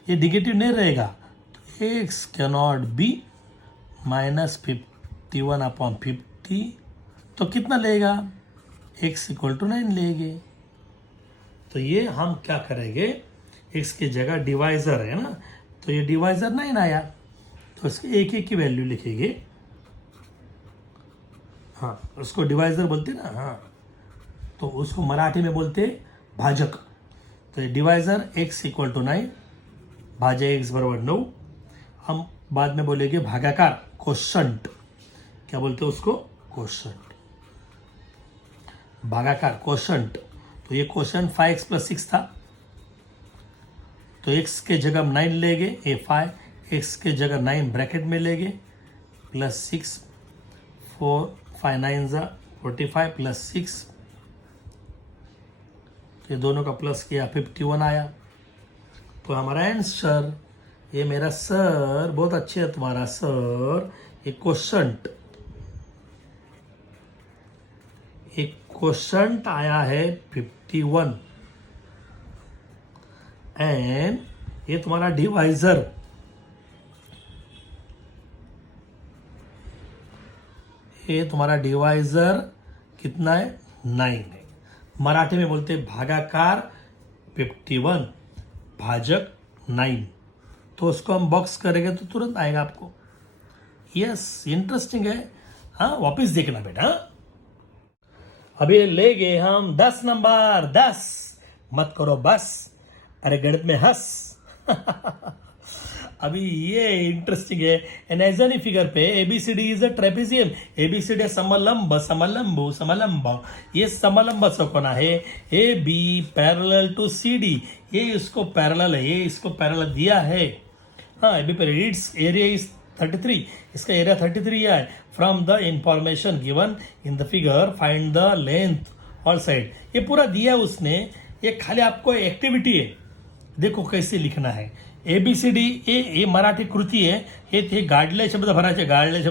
ये निगेटिव नहीं रहेगा। तो x कैनॉट बी -51/50, तो कितना लेगा, x इक्वल टू 9 लेंगे। तो ये हम क्या करेंगे, x की जगह डिवाइजर है ना, तो ये डिवाइजर 9 आया, तो इसके एक की वैल्यू लिखेंगे। हाँ, उसको डिवाइजर बोलते ना, हाँ, तो उसको मराठी में बोलते भाजक। तो ये डिवाइजर x इक्वल टू 9, भाज्य x बराबर 9। हम बाद में बोलेंगे भागाकार, कोशंट, क्या बोलते हैं उसको, कोशंट, भागाकार कोशंट। तो ये कोशंट 5x प्लस 6 था, तो x के जगह हम 9 लेंगे, ये 5, x के जगह 9 ब्रैकेट में लेंगे, प्लस 6, 4 5 9 45 प्लस 6, ये दोनों का प्लस किया 51 आया। तो हमारा आंसर, ये मेरा सर बहुत अच्छे है तुम्हारा सर, ये क्वेश्चंट, एक क्वेश्चंट आया है 51, एंड ये तुम्हारा डिवाइजर, ये तुम्हारा डिवाइजर कितना है, 9 है। मराठी में बोलते हैं भागाकार 51, भाजक 9। तो उसको हम बॉक्स करेंगे तो तुरंत आएगा आपको। यस, इंटरेस्टिंग है। हाँ, वापिस देखना बेटा। अभी ले गए हम 10 नंबर, 10 मत करो बस, अरे गणित में हंस। अभी ये इंटरेस्टिंग है। एनाइजनी फिगर पे ABCD is a trapezium, ABCD समलंब समलंब समलंब, ये समलंब चौकोन है। A B parallel to C D, ये इसको पैरेलल है, ये इसको पैरेलल दिया है। हाँ अभी पर इट्स एरिया इज 33, इसका एरिया 33 है। From the information given in the figure find the length all side, ये पूरा दिया उसने, ये खाली आपको एक्टिविटी है, देखो कैसे लिखना है। एबीसीडी ये मराठी कृती है, ये गाडले शब्द भराचे, गाडले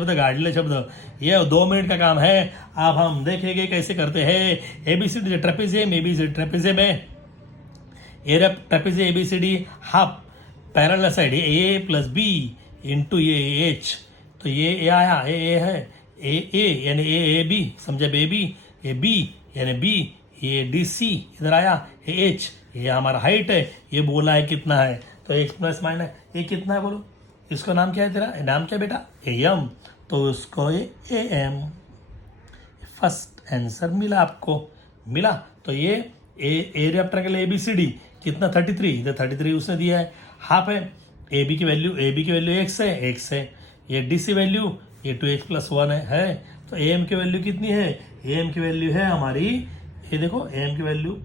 शब्द, ये 2 मिनट का काम है। अब हम देखेंगे कैसे करते हैं। एबीसीडी ट्रेपेजियम, एबीसीडी ट्रेपेजियम है, area trapezium A B C D half parallel side A plus B into A H, तो ये आया, ए है, ए यानी ए बी, समझे, बेबी, ए बी यानी बी, ये डी सी इधर आया, ए एच ये हमारा हाइट है, ये बोला है कितना है, तो एक्स प्लस माइनस ये कितना है बोलो, इसका नाम क्या है, तेरा नाम क्या बेटा, ए एम, तो उसको ये ए एम। फर्स्ट आंसर मिला आपको, मिला। तो ये area triangle A B C D कितना 33, इधर 33 उसने दिया है, हाफ है। ए बी की वैल्यू एक्स है, ये डी सी वैल्यू ये 2x प्लस 1 है। तो ए एम की वैल्यू कितनी है, ए एम की वैल्यू है हमारी, ये देखो ए एम की वैल्यू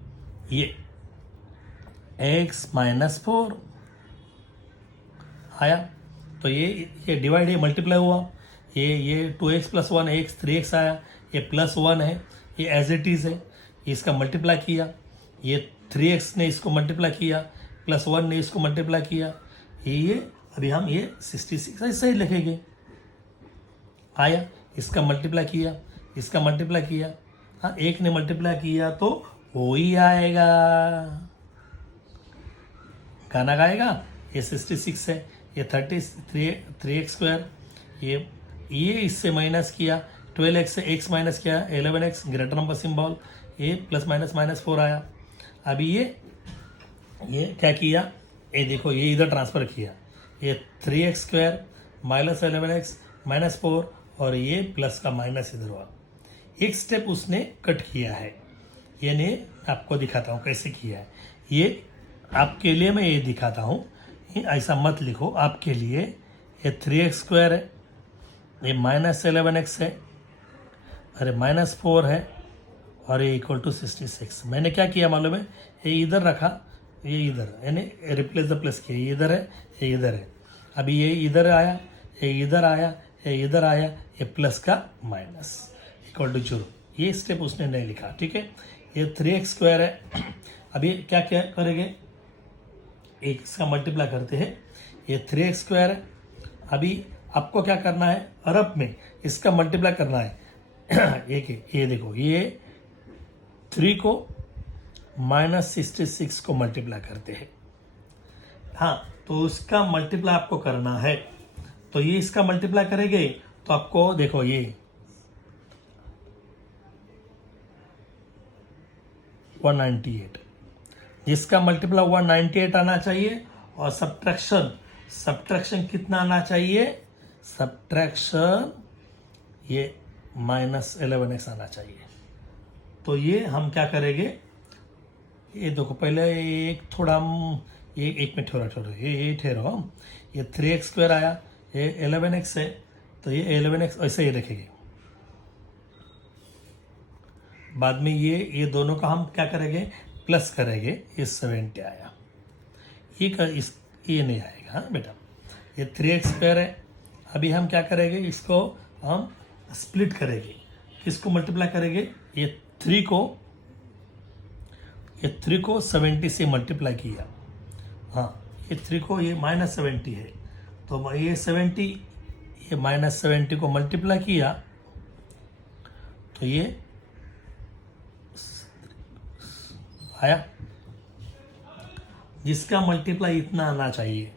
ये x माइनस 4 आया। तो ये डिवाइड है, मल्टीप्लाई हुआ, ये 2x प्लस 1 x 3x आया, ये प्लस 1 है, ये एज इट इज है, इसका मल्टीप्लाई किया, ये 3x ने इसको मल्टीप्लाई किया, प्लस 1 ने इसको मल्टीप्लाई किया, ये अभी हम ये 66 ऐसे ही लिखेंगे। आया, इसका मल्टीप्लाई किया, इसका मल्टीप्लाई किया, हाँ एक ने मल्टीप्लाई किया तो वो ही आएगा, गाना गाएगा। ये 66 है, ये 3x स्क्वायर, ये इससे माइनस किया, 12x से x माइनस किया, 11x ग्रेटर नंबर सिंबल, ये प्लस माइनस 4 आया। अभी ये क्या किया, ये देखो ये इधर ट्रांसफर किया, ये 3x square minus 11x minus 4 और ये प्लस का माइनस इधर हुआ, एक स्टेप उसने कट किया है। ये ने आपको दिखाता हूँ कैसे किया है, ये आपके लिए मैं ये दिखाता हूँ, ऐसा मत लिखो आपके लिए। ये 3x स्क्वायर है, ये माइनस 11x है, अरे माइनस 4 है और ये इक्वल टू 66। मैंने क्या किया मालूम है, ये इधर रखा, ये इधर यानी रिप्लेस द प्लस किया, ये इधर है, ये इधर है। अभी ये इधर आया, ये इधर आया, ये इधर आया, ये प्लस का माइनस इक्वल टू 0। ये स्टेप उसने नहीं लिखा, ठीक है। ये 3x स्क्वायर है, अभी क्या क्या करेंगे, एक इसका मल्टीप्लाई करते हैं, ये 3x स्क्वायर है। अभी आपको क्या करना है, अरब में इसका मल्टीप्लाई करना है। एक ये देखो, ये 3 को माइनस 66 को मल्टीप्लाई करते हैं, हाँ तो उसका मल्टीप्लाई आपको करना है। तो ये इसका मल्टीप्लाई करेंगे तो आपको देखो ये 198, जिसका मल्टीप्लाई 198 आना चाहिए, और सब्ट्रैक्शन कितना आना चाहिए, सब्ट्रैक्शन ये माइनस 11x आना चाहिए। तो ये हम क्या करेंगे, ये देखो पहले एक थोड़ा हम ये एक में ठहरो, ये ठहरो, ये 3x स्क्वायर आया, ये 11x है, तो ये 11x ऐसे ही रखेंगे। बाद में ये दोनों का हम क्या करेंगे, प्लस करेंगे, ये 70 आया, ये नहीं आएगा, हाँ बेटा। ये 3x स्क्वायर है, अभी हम क्या करेंगे, इसको हम स्प्लिट करेंगे, किसको मल्टीप्लाई करेंगे, ये 3 को 70 से मल्टीप्लाई किया, हाँ ये 3 को ये माइनस 70 है, तो ये 70 ये माइनस 70 को मल्टीप्लाई किया, तो ये आया, जिसका मल्टीप्लाई इतना आना चाहिए,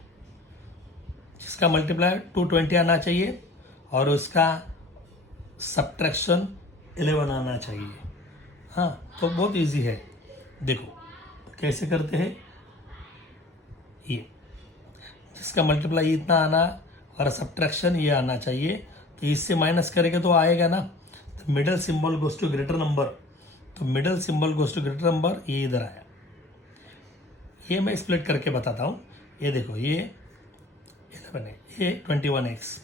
जिसका मल्टीप्लाई 220 आना चाहिए, और उसका सब्ट्रैक्शन 11 आना चाहिए। हाँ तो बहुत इजी है, देखो कैसे करते हैं, ये जिसका मल्टीप्लाई इतना आना और सब्ट्रैक्शन ये आना चाहिए, तो इससे माइनस करेंगे तो आएगा ना, तो middle symbol goes to greater number, तो middle symbol goes to greater number, ये इधर आया। ये मैं स्प्लिट करके बताता हूँ, ये देखो ये 11 है, ये 21x,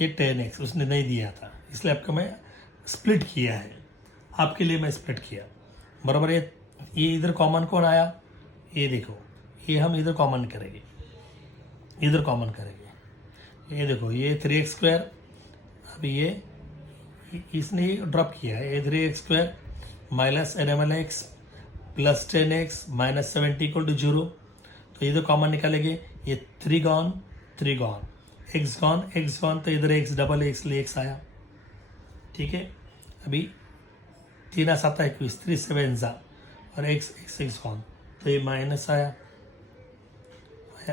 ये 10x उसने नहीं दिया था, इसलिए आपको मैं स्प्लिट किया है, आपके लिए मैं स्प्लिट किया बराबर। ये इधर कॉमन कौन आया, ये देखो, ये हम इधर कॉमन करेंगे, इधर कॉमन करेंगे, ये देखो ये 3x², अभी ये इसने ड्रॉप किया है, ये 3x² माइनस NMLX प्लस 10x माइनस 70 इक्वल टू 0, तो इधर कॉमन निकालेंगे, ये 3 gone, 3 gone, x gone, x gone, तो इधर x डबल x ले x आया, ठीक है। अभी 3 7 21, 3 7 जा और x गॉन, तो ये माइनस आया,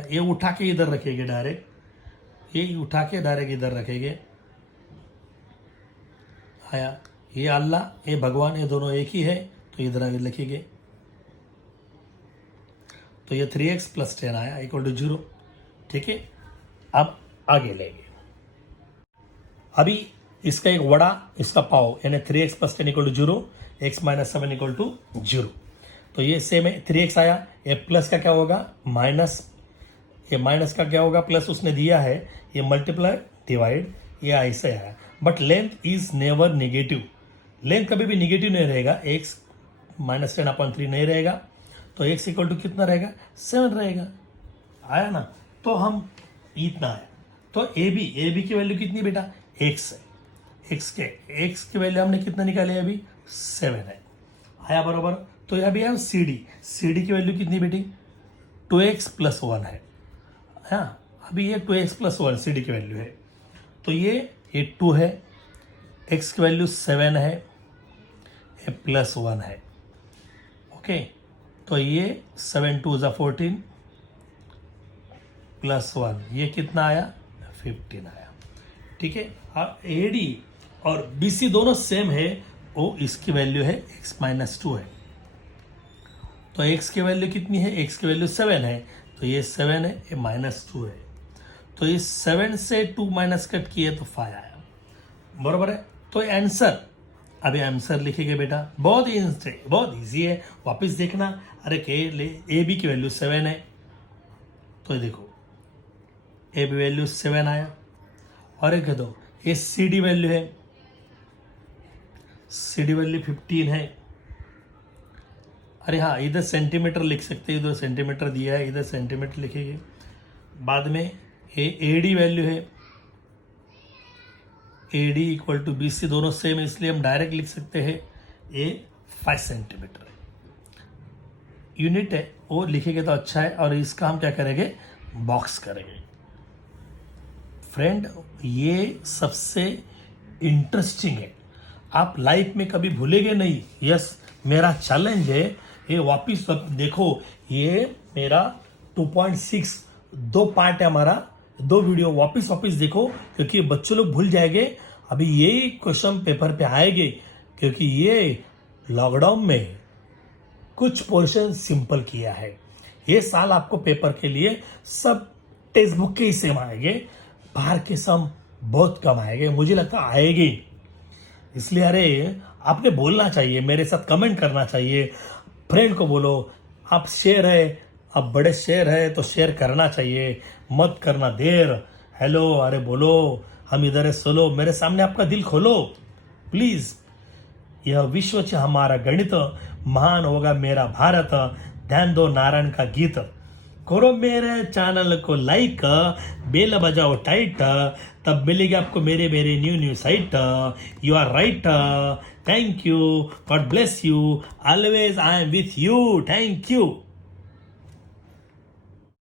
ये उठा के इधर रखेंगे डायरेक्ट, ये उठा के डायरेक्ट इधर रखेंगे, आया, ये अल्लाह, ये भगवान, ये दोनों एक ही है, तो इधर आगे लिखेंगे, तो ये 3x प्लस 10 आया इक्वल टू 0, ठीक है। अब आगे लेंगे, अभी इसका एक वड़ा, इसका पाव, यानी 3x plus 10 equal to 0, x minus 7 equal to 0, तो ये सेम है, 3x आया, ये प्लस का क्या होगा माइनस, ये माइनस का क्या होगा प्लस, उसने दिया है, ये मल्टीप्लाई डिवाइड, ये ऐसे आया, but length is never negative, length कभी भी नेगेटिव नहीं रहेगा, x माइनस 10/3 नहीं रहेगा, तो x इक्वल टू कितना रहेगा 7 रहेगा, आया ना। तो हम इतना आया, तो ए बी की वैल्यू कितनी बेटा x है, x की वैल्यू हमने कितना निकाले अभी 7 है, आया बराबर। तो अभी हम सी डी की वैल्यू कितनी बेटी 2x प्लस 1 है, हाँ अभी ये 2x प्लस 1 सी डी की वैल्यू है, तो ये 2 है, x की वैल्यू 7 है, ये प्लस 1 है, ओके। तो ये 7 2 = 14 प्लस 1, ये कितना आया 15 आया, ठीक है। ए डी और बी सी दोनों सेम है, वो इसकी वैल्यू है x माइनस 2 है, तो x की वैल्यू कितनी है, x की वैल्यू 7 है, तो ये 7 है, ये माइनस 2 है, तो ये 7 से 2 माइनस कट किए तो 5 आया, बराबर है। तो आंसर, अभी आंसर लिखेंगे बेटा, बहुत इजी है, वापस देखना, अरे ए बी की वैल्यू 7 है, तो देखो ए बी वैल्यू 7 आया, और एक दो ये सी डी वैल्यू है, सी डी वैल्यू 15 है, अरे हाँ इधर सेंटीमीटर लिख सकते हैं, इधर सेंटीमीटर दिया है, इधर सेंटीमीटर लिखेंगे, बाद में ये ए डी वैल्यू है, A D equal to B C दोनों सेम है, इसलिए हम डायरेक्ट लिख सकते हैं ये 5 सेंटीमीटर यूनिट है, वो लिखेंगे तो अच्छा है। और इसका हम क्या करेंगे बॉक्स करेंगे। फ्रेंड ये सबसे इंटरेस्टिंग है, आप लाइफ में कभी भूलेंगे नहीं। यस मेरा चैलेंज है, ये वापिस देखो, ये मेरा 2.6 2 पार्ट है हमारा, 2 वीडियो वापिस देखो, क्योंकि बच्चे लोग भूल जाएंगे। अभी यही क्वेश्चन पेपर पे आएंगे, क्योंकि ये लॉकडाउन में कुछ पोर्शन सिंपल किया है। ये साल आपको पेपर के लिए सब टेक्स्ट बुक के ही सेम आएंगे, बाहर के सम बहुत कम आएंगे, मुझे लगता आएगी। इसलिए अरे आपने बोलना चाहिए, मेरे साथ कमेंट करना चाहिए, फ्रेंड को बोलो, आप शेयर है, आप बड़े शेयर है तो शेयर करना चाहिए, मत करना देर। हेलो अरे बोलो, हम इधर है, सोलो, मेरे सामने आपका दिल खोलो प्लीज। यह विश्व से हमारा गणित, महान होगा मेरा भारत, ध्यान दो नारायण का गीत। करो मेरे चैनल को लाइक, बेल बजाओ टाइट, तब मिलेगी आपको मेरे new site. You are right, thank you, God bless you, always I am with you, thank you.